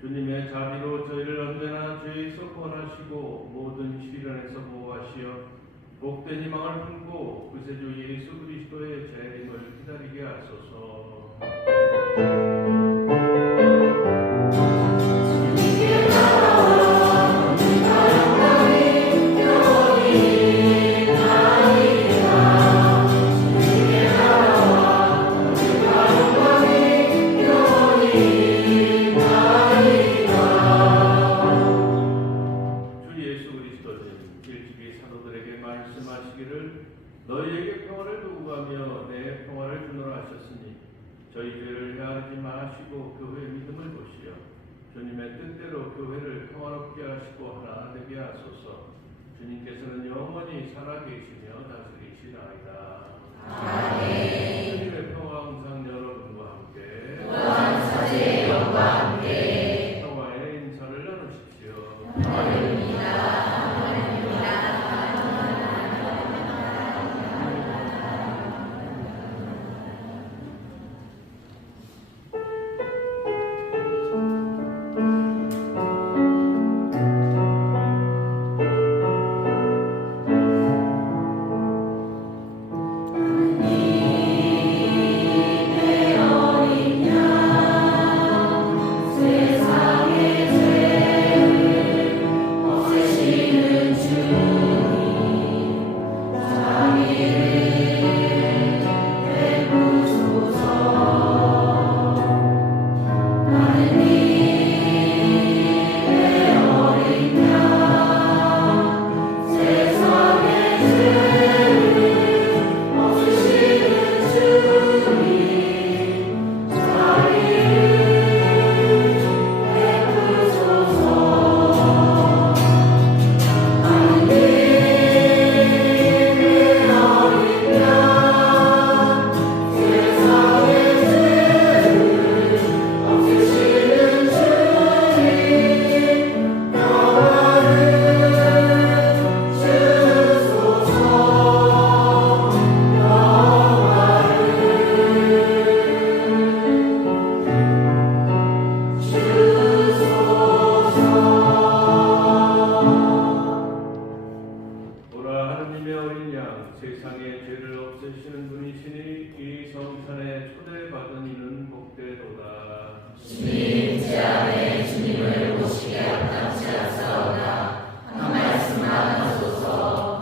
주님의 자비로 저희를 언제나 죄에서 구원하시고 모든 시련에서 보호하시어 복된 희망을 품고 구세주 예수 그리스도의 재림을 기다리게 하소서. 너희에게 평화를 두고 가며 내 평화를 주노라 하셨으니 저희 죄를 헤아리지 마시고 교회의 믿음을 보시어 주님의 뜻대로 교회를 평화롭게 하시고 하나 되게 하소서. 주님께서는 영원히 살아계시며 다스리시나이다. 아멘. 주님의 평화 항상 여러분과 함께 또한 사제의 영과 함께 평화의 인사를 나누십시오. 하나님입니다. 세상의 죄를 없애시는 분이시니 이 성찬에 초대받은 이는 복되도다. 주님 제 안에 주님을 모시게 합당치 않사오나 한 말씀만 하소서.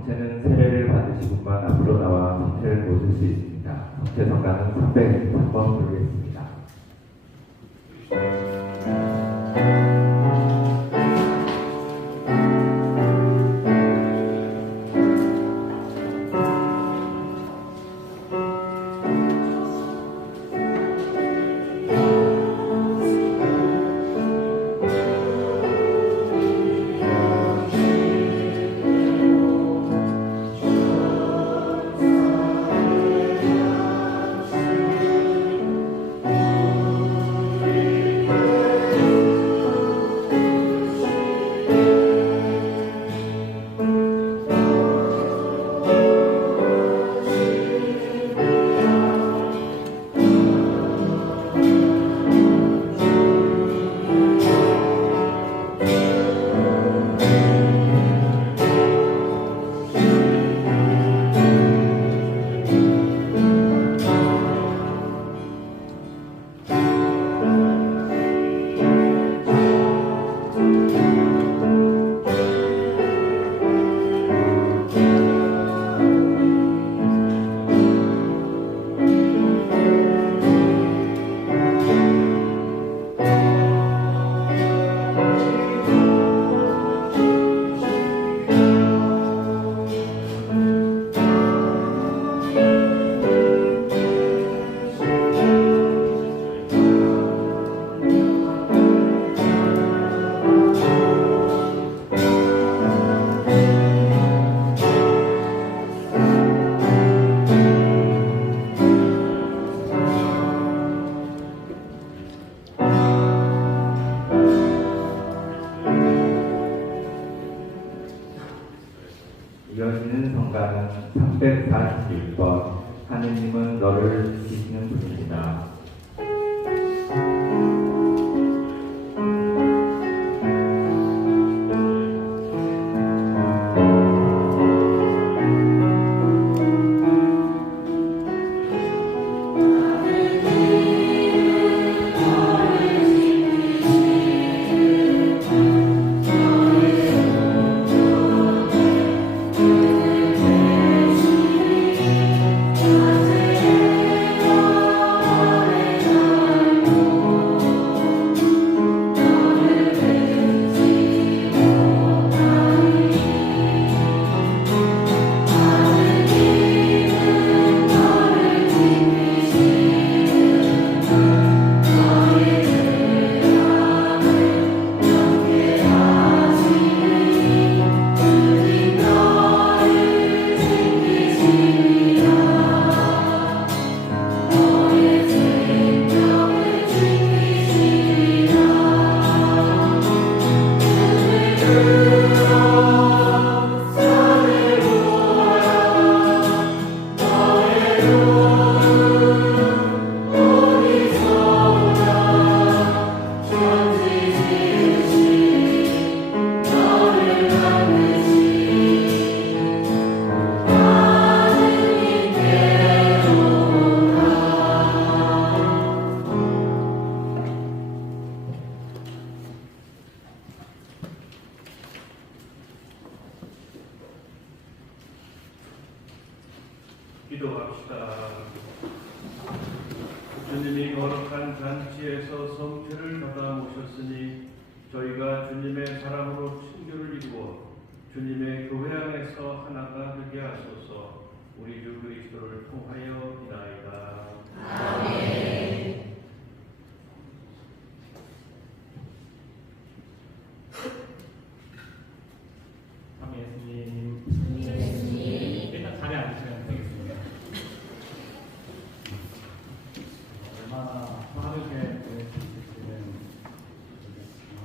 정체는 세례를 받으시고만 앞으로 나와 성체를 보실 수 있습니다. 성체 성가는 323번 부르겠습니다. 이어지는 성가는 346번 하느님은 너를 지키는 분입니다. 기도합시다. 주님이 거룩한 잔치에서 성체를 받아 모셨으니 저희가 주님의 사랑으로 친교를 이루어 주님의 교회 안에서 하나가 되게 하소서. 우리 주 그리스도를 통하여 비나이다. 아멘. 아멘. 예수님. 일단 자리에 앉으시면 되겠습니다. 얼마나 빠르게 보낼 수 있을지는 모르겠지만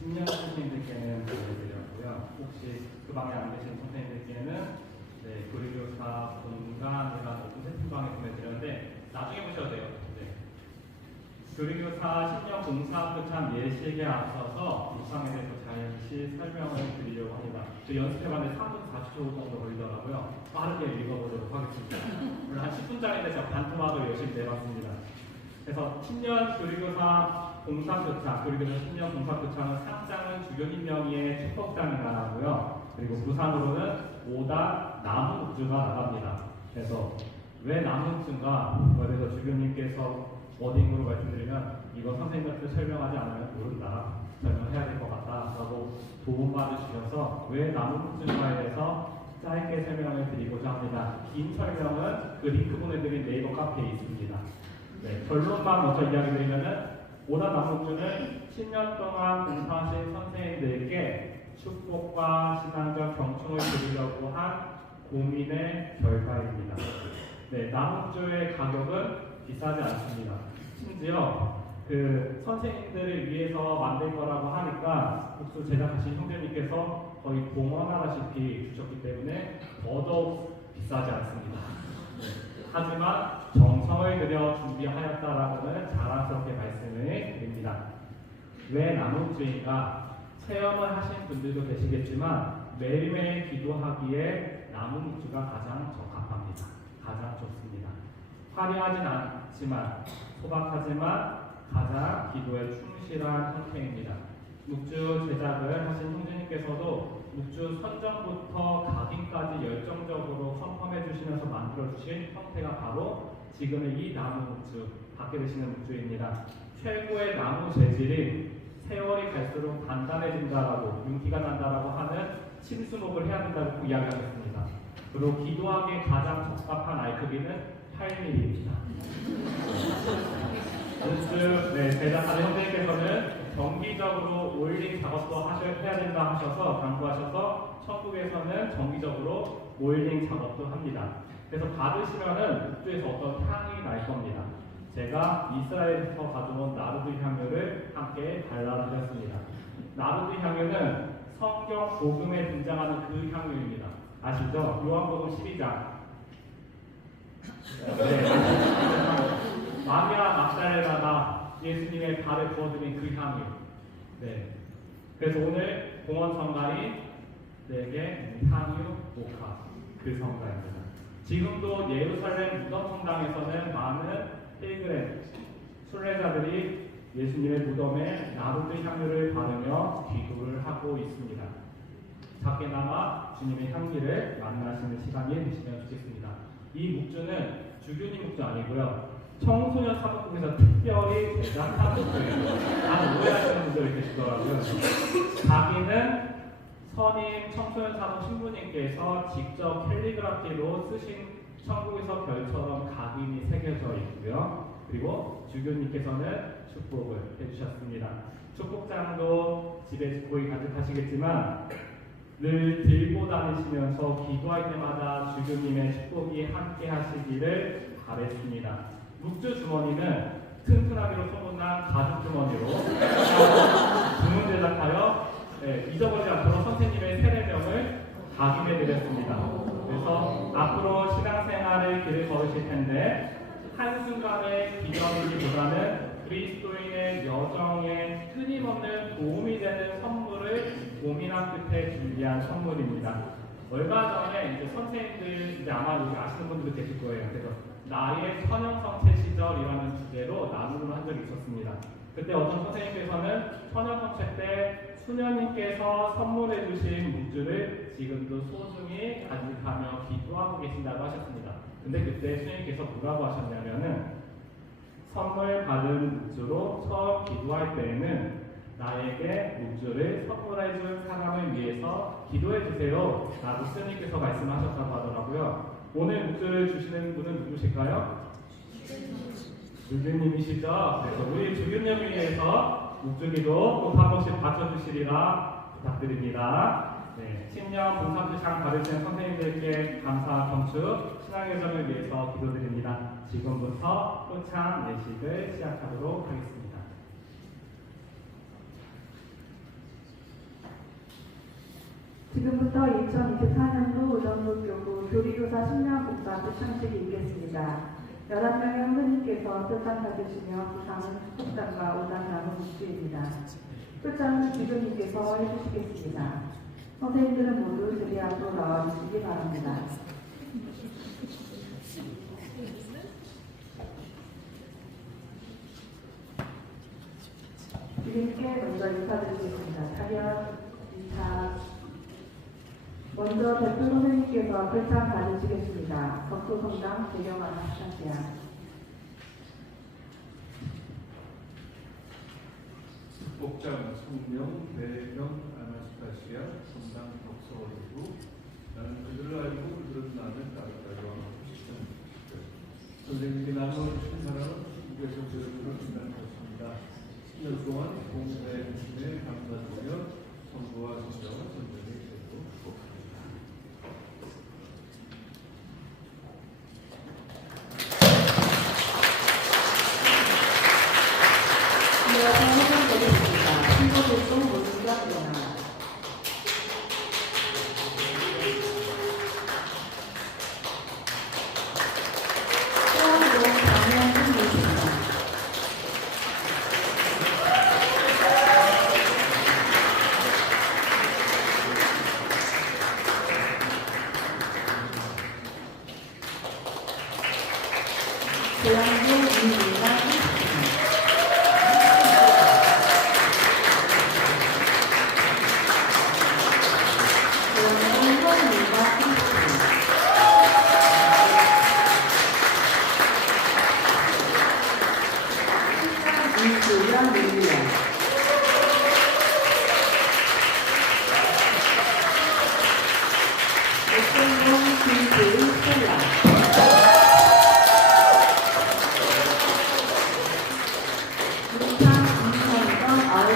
10년 선생님들께는 보내드렸고요. 혹시 그 방에 안 계신 선생님들께는 교리교사 분간이라는 오픈 채팅방에 보내드렸는데 나중에 보셔도 돼요. 교리교사 10년 공사 끝한 예식에 앞서서 입상에 대해서 잠시 설명을 드리려고 합니다. 저 연습해봤는데 3분 40초 정도 걸리더라고요. 빠르게 읽어보도록 하겠습니다. 물론 한 10분짜리인데 제가 반토막을 열심히 내봤습니다. 그래서 10년 교리교사 봉사교창, 그리고 신년 봉사교창은 상장은 주교님 명의의 축복장이라고요. 그리고 부산으로는 5단 나무묵주가 나갑니다. 그래서 왜 나무묵주인가? 그래서 주교님께서 워딩으로 말씀드리면 이거 선생님한테 설명하지 않으면 모른다. 설명해야 될 것 같다. 라고 도움받으시면서 왜 나무묵주인가에 대해서 짧게 설명을 드리고자 합니다. 긴 설명은 그 링크 보내드린 네이버 카페에 있습니다. 네, 결론만 먼저 이야기드리면은 5단 나무묵주는 10년 동안 봉사하신 선생님들께 축복과 신앙적 경청을 드리려고 한 고민의 결과입니다. 네, 나무묵주의 가격은 비싸지 않습니다. 심지어 그 선생님들을 위해서 만들 거라고 하니까 국수 제작하신 형제님께서 거의 봉헌하다시피 주셨기 때문에 더더욱 비싸지 않습니다. 네. 하지만 정성을 들여 준비하였다라고는 자랑스럽게 말씀을 드립니다. 왜 나무묵주인가? 체험을 하신 분들도 계시겠지만 매일매일 기도하기에 나무묵주가 가장 적합합니다. 가장 좋습니다. 화려하진 않지만 소박하지만 가장 기도에 충실한 형태입니다. 묵주 제작을 하신 형제님께서도 묵주 선정부터 각인까지 열정적으로 컨펌해 주시면서 만들어 주신 형태가 바로 지금의 이 나무 묵주, 받게 되시는 묵주입니다. 최고의 나무 재질인 세월이 갈수록 단단해진다라고, 윤기가 난다라고 하는 침수목을 해야 된다고 이야기하셨습니다. 그리고 기도하기에 가장 적합한 알 크기는 8mm입니다. 묵주 제작하는 형제님께서는 정기적으로 오일링 작업도 해야 된다 하셔서 강구하셔서 천국에서는 정기적으로 오일링 작업도 합니다. 그래서 받으시면은 묵주에서 어떤 향이 날 겁니다. 제가 이스라엘에서 가져온 나르드 향유를 함께 발라드렸습니다. 나르드 향유는 성경 복음에 등장하는 그 향유입니다. 아시죠? 요한복음 12장. 마리아 막달레나가 예수님의 발을 부어드린 그 향유. 네. 그래서 오늘 공원 성가인 내게 향유 목화 그 성가입니다. 지금도 예루살렘 무덤 성당에서는 많은 필그렘 순례자들이 예수님의 무덤에 나르드 향유를 바르며 기도를 하고 있습니다. 작게나마 주님의 향기를 만나시는 시간이 되시면 좋겠습니다. 이 묵주는 주교님 묵주 아니고요. 청소년 사목국에서 특별히 제작한 묵주예요. 안 오해하시는 분들이 계시더라고요. 자기는 선임 청소년 사목 신부님께서 직접 캘리그라피로 쓰신 천국에서 별처럼 각인이 새겨져 있고요. 그리고 주교님께서는 축복을 해주셨습니다. 축복장도 집에 거의 가득하시겠지만 늘 들고 다니시면서 기도할 때마다 주교님의 축복이 함께 하시기를 바랬습니다. 묵주 주머니는 튼튼하기로 소문난 가죽 주머니로 주문 제작하여 잊어버리지 않도록 선생님의 세례명을 각인해 드렸습니다. 그래서 앞으로 신앙생활을 길을 걸으실 텐데 한순간의 기념이기보다는 그리스도인의 여정에 끊임없는 도움이 되는 선물을 고민한 끝에 준비한 선물입니다. 얼마 전에 이제 선생님들 이제 아마 여기 아시는 분들도 계실 거예요. 그래서 나의 천연성체 시절이라는 주제로 나눔을 한 적이 있었습니다. 그때 어떤 선생님께서는 천연성체 때 수녀님께서 선물해 주신 묵주를 지금도 소중히 간직하며 기도하고 계신다고 하셨습니다. 근데 그때 수녀님께서 뭐라고 하셨냐면은 선물 받은 묵주로 처음 기도할 때에는 나에게 묵주를 선물해 줄 사람을 위해서 기도해 주세요 라고 스님께서 말씀하셨다고 하더라고요. 오늘 묵주를 주시는 분은 누구실까요? 주교님이시죠? 그래서 우리 주교님을 위해서 묵주기도 꼭 한 번씩 바쳐주시리라 부탁드립니다. 네, 10년 봉사주상 받으시는 선생님들께 감사 경축 신앙의 정을 위해서 기도드립니다. 지금부터 호창 예식을 시작하도록 하겠습니다. 지금부터 2024년도 우정국교구 교리교사 10년 봉사주 창식이 있겠습니다. 11명의 형제님께서 뜻상 받으시며 부상은 축복장과 5단 나무 묵주입니다. 뜻장은 주교님께서 해주시겠습니다. 선생님들은 모두 자리 앞으로 나와주시기 바랍니다. 주님께 먼저 인사드리겠습니다. 차렷, 인사. 먼저 대표 선생님께서 별장 받으시겠습니다. 덕소성당 배경 아나스타시아. 복장 성명 배경 아나스타시아 성당 덕서 올리고 나는 그들을 알고 그들은 나를 따르다고 하고 싶습니다. 선생님이 나눠주신 사랑은 주께서 저희들을 인도하셨습니다. 10년 동안 공부해 주심에 감사드리며 성부와 성령을 전전히 되고 축복합니다. 이어서 회장되겠습니다. 신고들도 모두가 일어나. 또한도 강연 중입니다. 고양도 민주가 민주랑 민주야. 백성동 김주의 스텔라. 문상 임성정 아우리.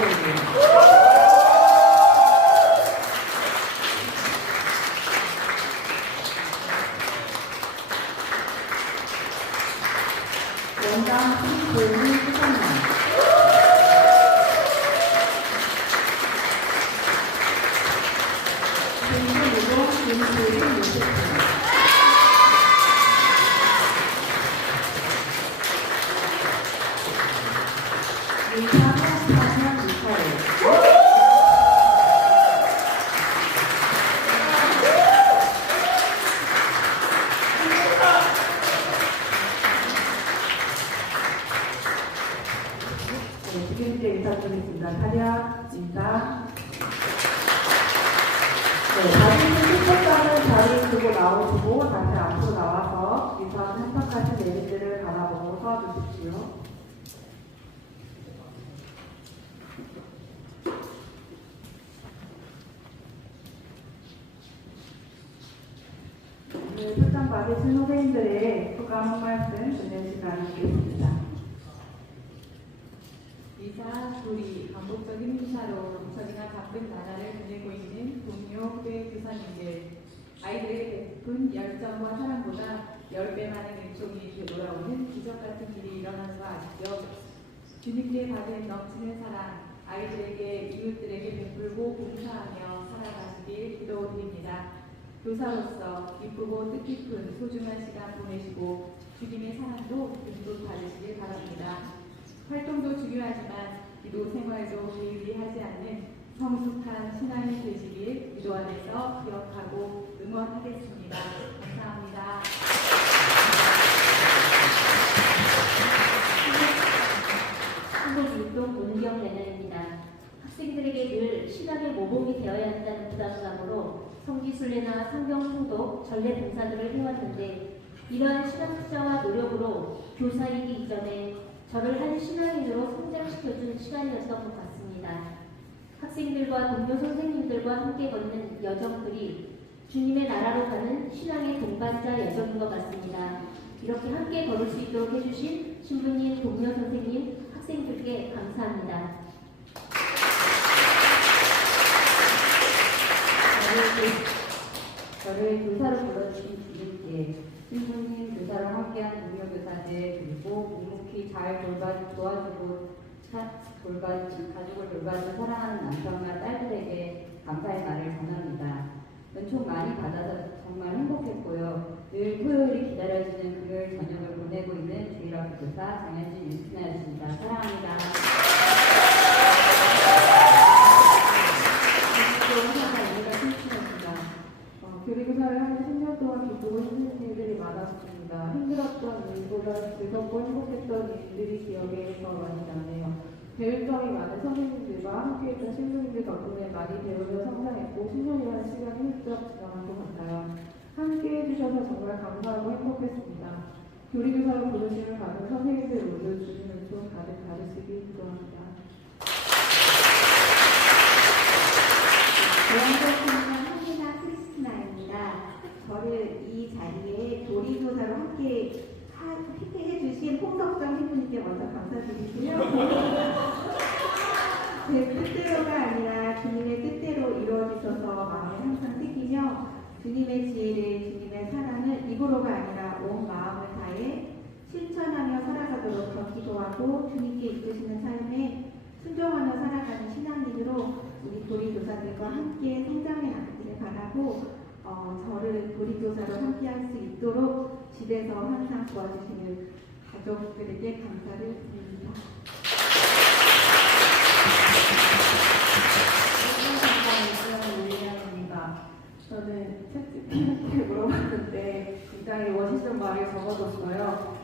원장 김도훈 수상만. 김수리고 김수리 요셉. 민상호 사년 미카엘. 주님께 인사드리겠습니다. 차렷, 인사. 네, 자리는 축복장을 자리에 두고 나오시고 다시 앞으로 나와서 위선 한턱하신 내리들을 바라보고 서주십시오. 네, 출장 받으신 후배님들의 소감 한 말씀 듣는 시간이 있겠습니다. 이사 둘이 반복적인 행사로 저희가 바쁜 나라를 보내고 있는 동료 후배 교사님들, 아이들에게 베푼 열정과 사랑보다 10배 많은 은총이 되돌아오는 기적 같은 일이 일어나는 거 아시죠? 주님께 받은 넘치는 사랑, 아이들에게 이웃들에게 베풀고 봉사하며 살아가시길 기도드립니다. 교사로서 기쁘고 뜻깊은 소중한 시간 보내시고 주님의 사랑도 듬뿍 받으시길 바랍니다. 활동도 중요하지만 기도 생활도 게을리 하지 않는 성숙한 신앙이 되시길 기도 안에서 기억하고 응원하겠습니다. 감사합니다. 한국 율동 문경 대회입니다. 학생들에게 늘 신학의 모범이 되어야 한다는 부담감으로 성지순례나 성경통독, 전례 봉사들을 해왔는데 이러한 신학 투자와 노력으로 교사이기 이전에 저를 한 신앙인으로 성장시켜준 시간이었던 것 같습니다. 학생들과 동료 선생님들과 함께 걷는 여정들이 주님의 나라로 가는 신앙의 동반자 여정인 것 같습니다. 이렇게 함께 걸을 수 있도록 해주신 신부님, 동료 선생님, 학생들께 감사합니다. 저를 교사로 불러주신 주님께, 신부님, 교사로 함께한 동료 교사들, 그리고 묵묵히 잘 도와주고 가족을 돌봐주고 사랑하는 남편과 딸들에게 감사의 말을 전합니다. 은총 많이 받아서 정말 행복했고요. 늘 토요일이 기다려지는 금요일 저녁을 보내고 있는 주일학교 교사 장현진 윤순아였습니다. 사랑합니다. 교리교사를 하는 10년 동안 기쁘고 힘든 일들이 많았습니다. 힘들었던 일보다 즐겁고 행복했던 일들이 기억에 더 많이 나네요. 배울 점이 많은 선생님들과 함께했던 신부님들 덕분에 많이 배우며 성장했고 10년이라는 시간이 훌쩍 지나간 것 같아요. 함께 해주셔서 정말 감사하고 행복했습니다. 교리교사로 부르심을 받은 선생님들 모두 주님의 총 가득 받으시기 기도합니다. 대한민국의 한기나 크리스티나입니다. 저를 이 자리에 도리교사로 함께 해주신 홍석정 신부님께 먼저 감사드리고요. 제 뜻대로가 아니라 주님의 뜻대로 이루어지셔서 마음에 항상 새기며 주님의 지혜를, 주님의 사랑을 입으로가 아니라 온 마음을 다해 실천하며 살아가도록 더 기도하고 주님께 이끄시는 삶에 순종하며 살아가는 신앙인으로 우리 도리교사들과 함께 성장해 나가기를 바라고 저를 도리교사로 함께할 수 있도록 집에서 항상 도와주시는 가족들에게 감사를 드립니다. 저는 챗GPT한테 물어봤는데 굉장히 멋있는 말을 적어줬어요.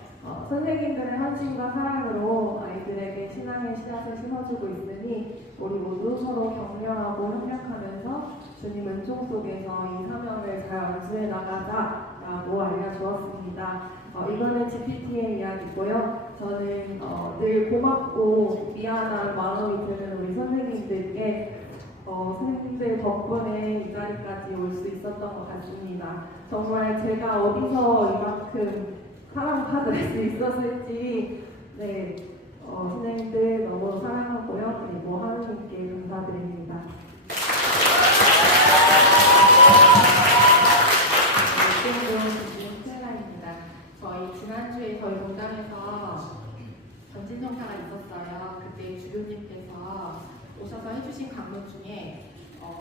선생님들의 헌신과 사랑으로 아이들에게 신앙의 씨앗을 심어주고 있으니 우리 모두 서로 격려하고 협력하면서 주님 은총 속에서 이 사명을 잘 완수해 나가자라고 알려주었습니다. 이거는 GPT의 이야기고요. 저는 늘 고맙고 미안한 마음이 드는 우리 선생님들께 선생님들 덕분에 이 자리까지 올 수 있었던 것 같습니다. 정말 제가 어디서 이만큼 사랑받을 수 있었을지 선생님들 너무 사랑하고요. 그리고 하느님께 감사드립니다. 저희 지난주에 저희 공단에서 전진정사가 있었어요. 그때 주교님께서 오셔서 해주신 강론 중에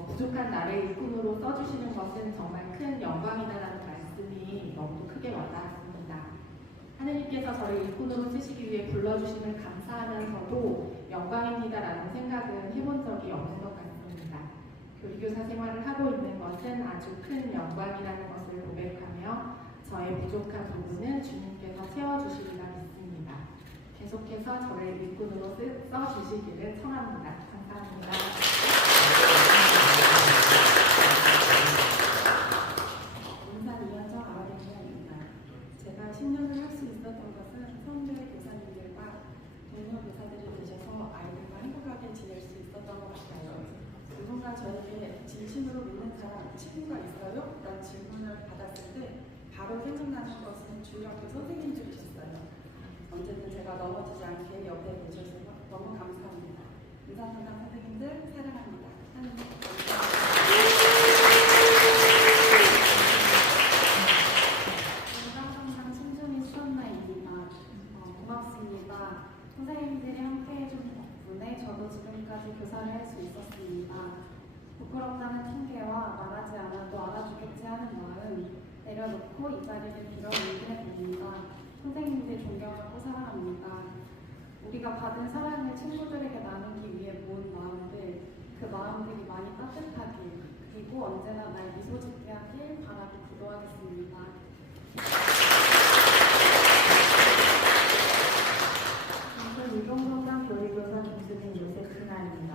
부족한 나를 일꾼으로 써주시는 것은 정말 큰 영광이다라는 말씀이 너무 크게 와닿았습니다. 하느님께서 저를 일꾼으로 쓰시기 위해 불러주심을 감사하면서도 영광입니다라는 생각은 해본 적이 없는 것 같습니다. 교리교사 생활을 하고 있는 것은 아주 큰 영광이라는 것을 고백하며 저의 부족한 부분은 주님께서 채워주시리라 믿습니다. 계속해서 저를 일꾼으로 써주시기를 청합니다. 감사합니다. 인산 이현정 아바데니아입니다. 제가 10년을 할 수 있었던 것은 선배 교사님들과 동료 교사들이 계셔서 아이들과 행복하게 지낼 수 있었던 것 같아요. 누군가 저에게 진심으로 묻는 사람, 친구가 있어요? 라는 질문을 받았을 때 바로 생각나는 것은 주일학교 선생님들이셨어요. 언제든 제가 넘어지지 않게 옆에 계셔서 너무 감사합니다. 인산성당 선생님들 사랑합니다. 하느님 인산성당 신중인 수험나입니다. 고맙습니다. 선생님들이 함께해준 덕분에 저도 지금까지 교사를 할 수 있었습니다. 부끄럽다는 핑계와 말하지 않아도 알아주겠지 하는 마음 내려놓고 이 자리를 빌어 올리게 됩니다. 선생님들 존경하고 사랑합니다. 우리가 받은 사랑을 친구들에게 나누기 위해 모은 마음들, 그 마음들이 많이 따뜻하길, 그리고 언제나 날 미소 짓게 하길 바라고 기도하겠습니다. 유동성당 교리교사 김수진 요세피나입니다.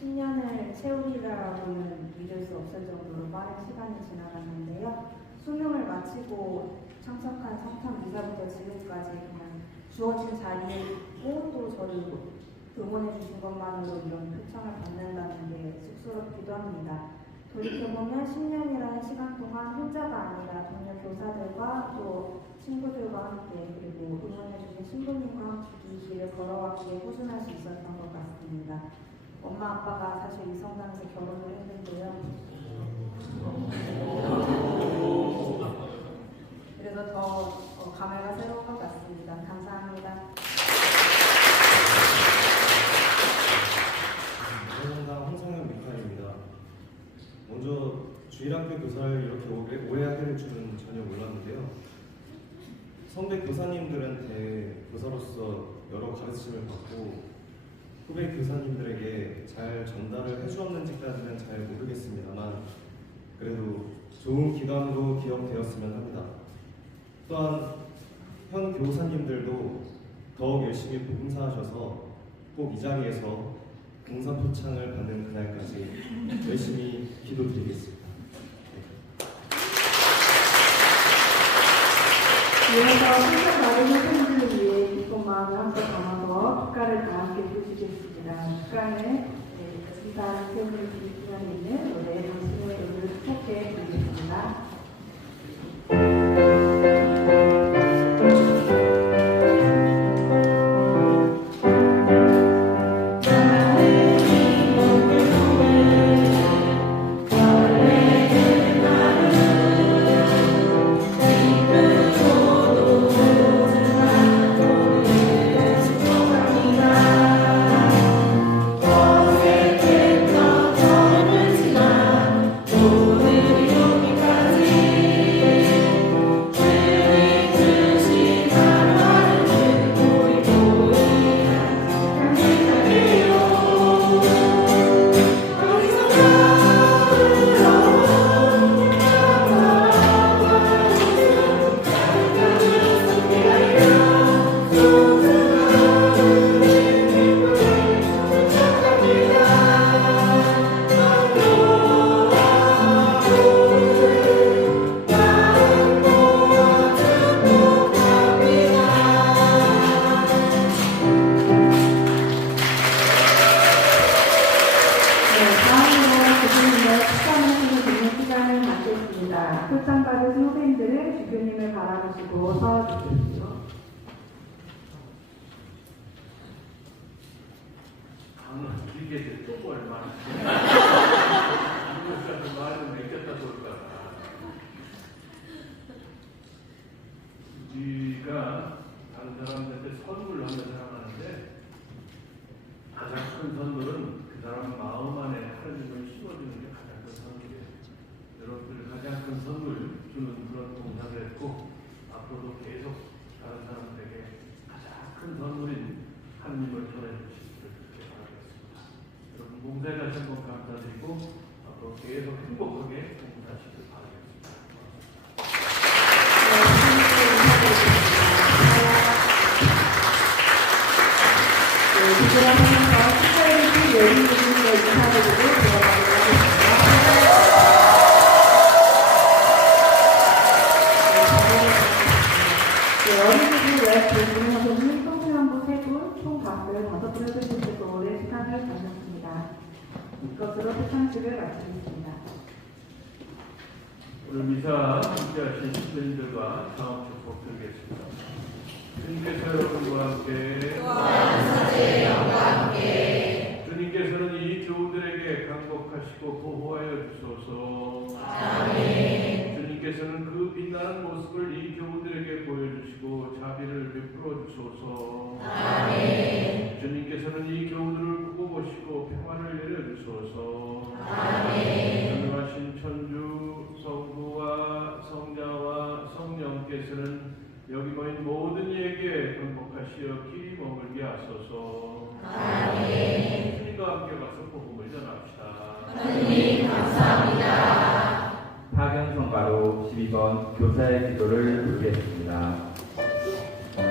10년을 채우리라고는 믿을 수 없을 정도로 빠른 시간이 지나갔는데요. 수능을 마치고 참석한 성탄 미사부터 지금까지 그냥 주어진 자리에 있고 또 저를 응원해 주신 것만으로 이런 표창을 받는다는 게 쑥스럽기도 합니다. 돌이켜보면 10년이라는 시간 동안 혼자가 아니라 동료 교사들과 또 친구들과 함께 그리고 응원해 주신 신부님과 함께 이 길을 걸어왔기에 꾸준할 수 있었던 것 같습니다. 엄마 아빠가 사실 이 성당에서 결혼을 했는데요. 그래서 더 감회가 새로운 것 같습니다. 감사합니다. 성당 홍성현 미카엘입니다. 먼저 주일학교 교사를 이렇게 오래하게 될 줄은 전혀 몰랐는데요. 선배 교사님들한테 교사로서 여러 가르침을 받고 후배 교사님들에게 잘 전달을 해주었는지까지는 잘 모르겠습니다만 그래도 좋은 기간으로 기억되었으면 합니다. 또한 현 교사님들도 더욱 열심히 봉사하셔서 꼭 이 자리에서 봉사 표창을 받는 그날까지 열심히 기도드리겠습니다. 이어서 표창 받으신 팬들을 위해 기쁜 마음을 함께 담아서 축가를 다 함께 부르시겠습니다. 축가는 이사하는 팬들이 기간에 있는 노래 당신의 의를 축복해 드리겠습니다. 표창 받으신 후배님들은 주교님을 바라보시고 서주십시오. 강은 길게 또 얼마나 이것까지 말을 맺겠다 볼까. 우리가 다른 사람들한테 선물을 하면 생각하는데 가장 큰 선물은 그 사람 마음 안에 하나님을 심어주는 게 가장 큰 선물이에요. 여러분들 가장 큰 선물 주는 그런 봉사를 했고 앞으로도 계속 다른 사람들에게 가장 큰 선물인 하나님을 전해주시기를 그렇게 바라겠습니다. 여러분 봉사에 다시 한번 감사드리고 앞으로 계속 행복하게 봉사하시길 바라겠습니다. 기도하면서 축하해주신 여러분들께 인사드리고 들어가도록 하겠습니다. 어린이들 예약 주문하셨는 청소년부 3분, 총 박을 5분을 드실 도울의 시간을 가졌습니다. 이것으로 표창식을 마치겠습니다. 오늘 미사 함께하신 신부님들과 장업 축복 드리겠습니다. 주님께서 여러분과 함께 주님께서는 이 교우들에게 강복하시고 보호하여 주소서. 주님께서는 그 빛나는 모습을 이 교우들에게 보여주시고 자비를 베풀어 주소서. 주님께서는 이 교우들을 보고 보시고 평안을 내려주소서. 전능하신 천주 성부와 성자와 성령께서는 여기 모인 모든 이에게 행복하시어 길이 머물게 하소서. 주님과 함께 가서 복음을 전합시다. 하나님 감사합니다. 파견성가로 12번 교사의 기도를 부르겠습니다. 그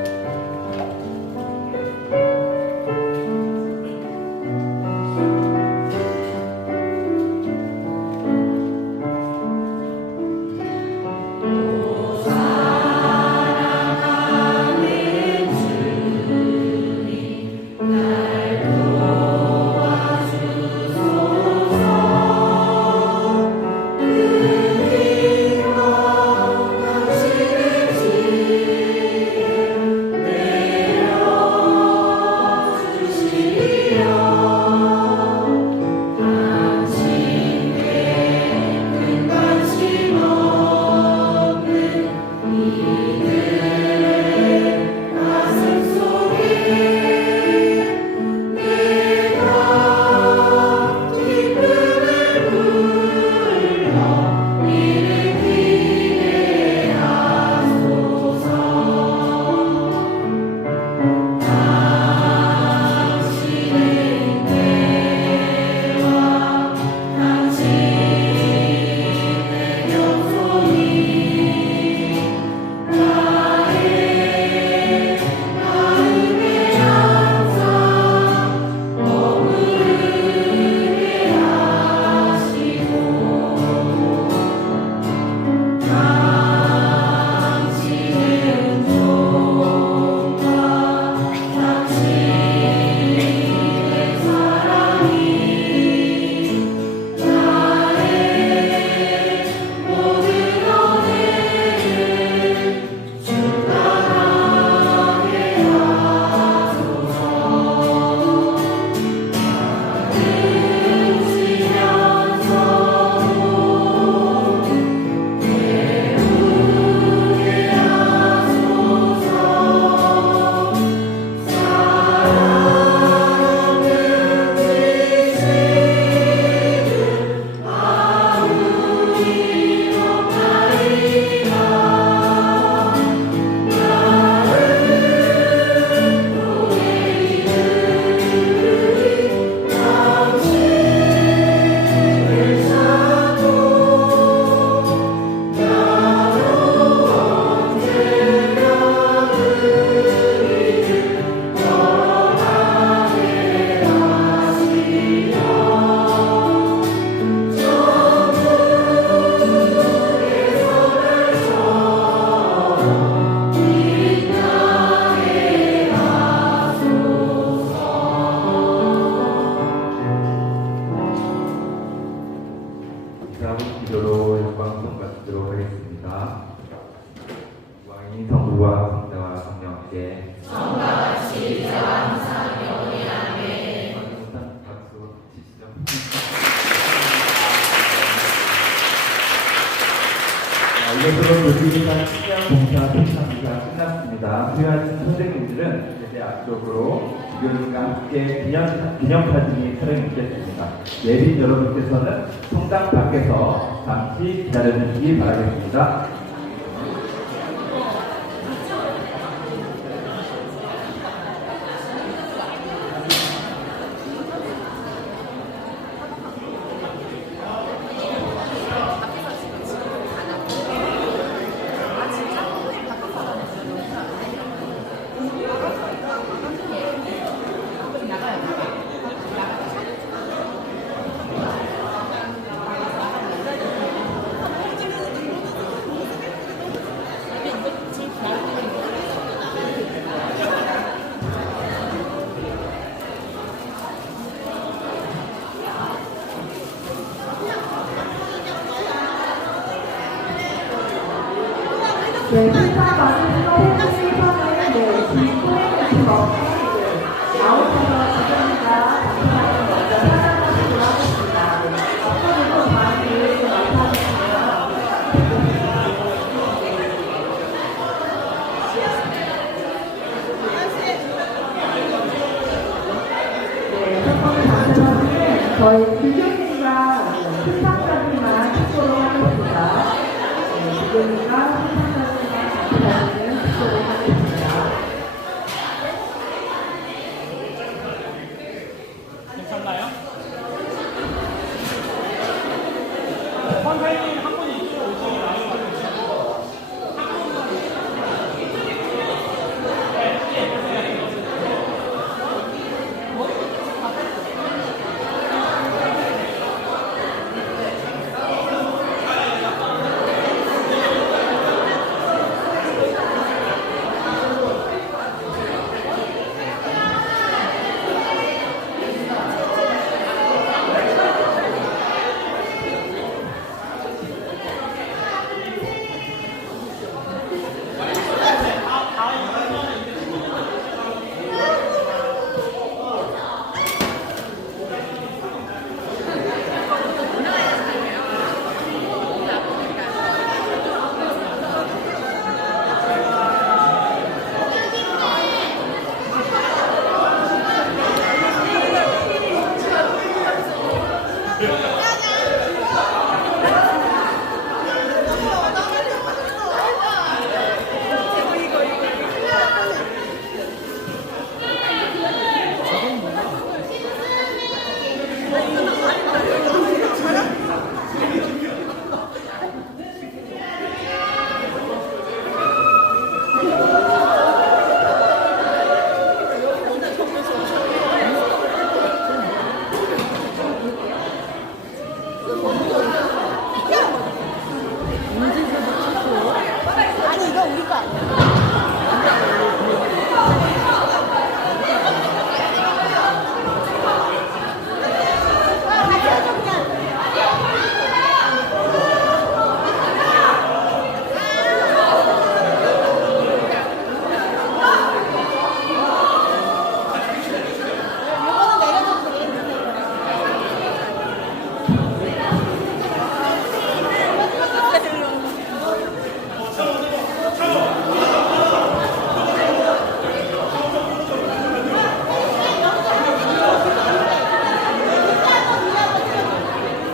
왕이 성부와 성자와 성령께 성과 같이 이제와 항상 영원히 아멘. 박수 치시죠. 이것으로 교주기사 식량봉사 표창기가 끝났습니다. 수여하신 선생님들은 이제 앞쪽으로 주교님과 함께 기념사진이 촬영되겠습니다. 예빈 여러분께서는 성당 밖에서 잠시 기다려주시기 바라겠습니다. 네, 회사 마지막 회식 선을 진행해주신 업체들 나오셔서 지금입니다. 잠시만요. 먼저 사장님으로 하겠습니다. 업체들도 다 기회를 맡아주시고요. 네, 첫 번째 단체는 저희 교수님과 수상자들만 듣도록 하겠습니다. 교수님과 수상자들만 듣도록 하겠습니다. 괜찮나요? 선생님 한 분이 이쪽으로 오시기 나눠가지고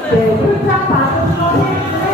네, 출장 받은 선생님은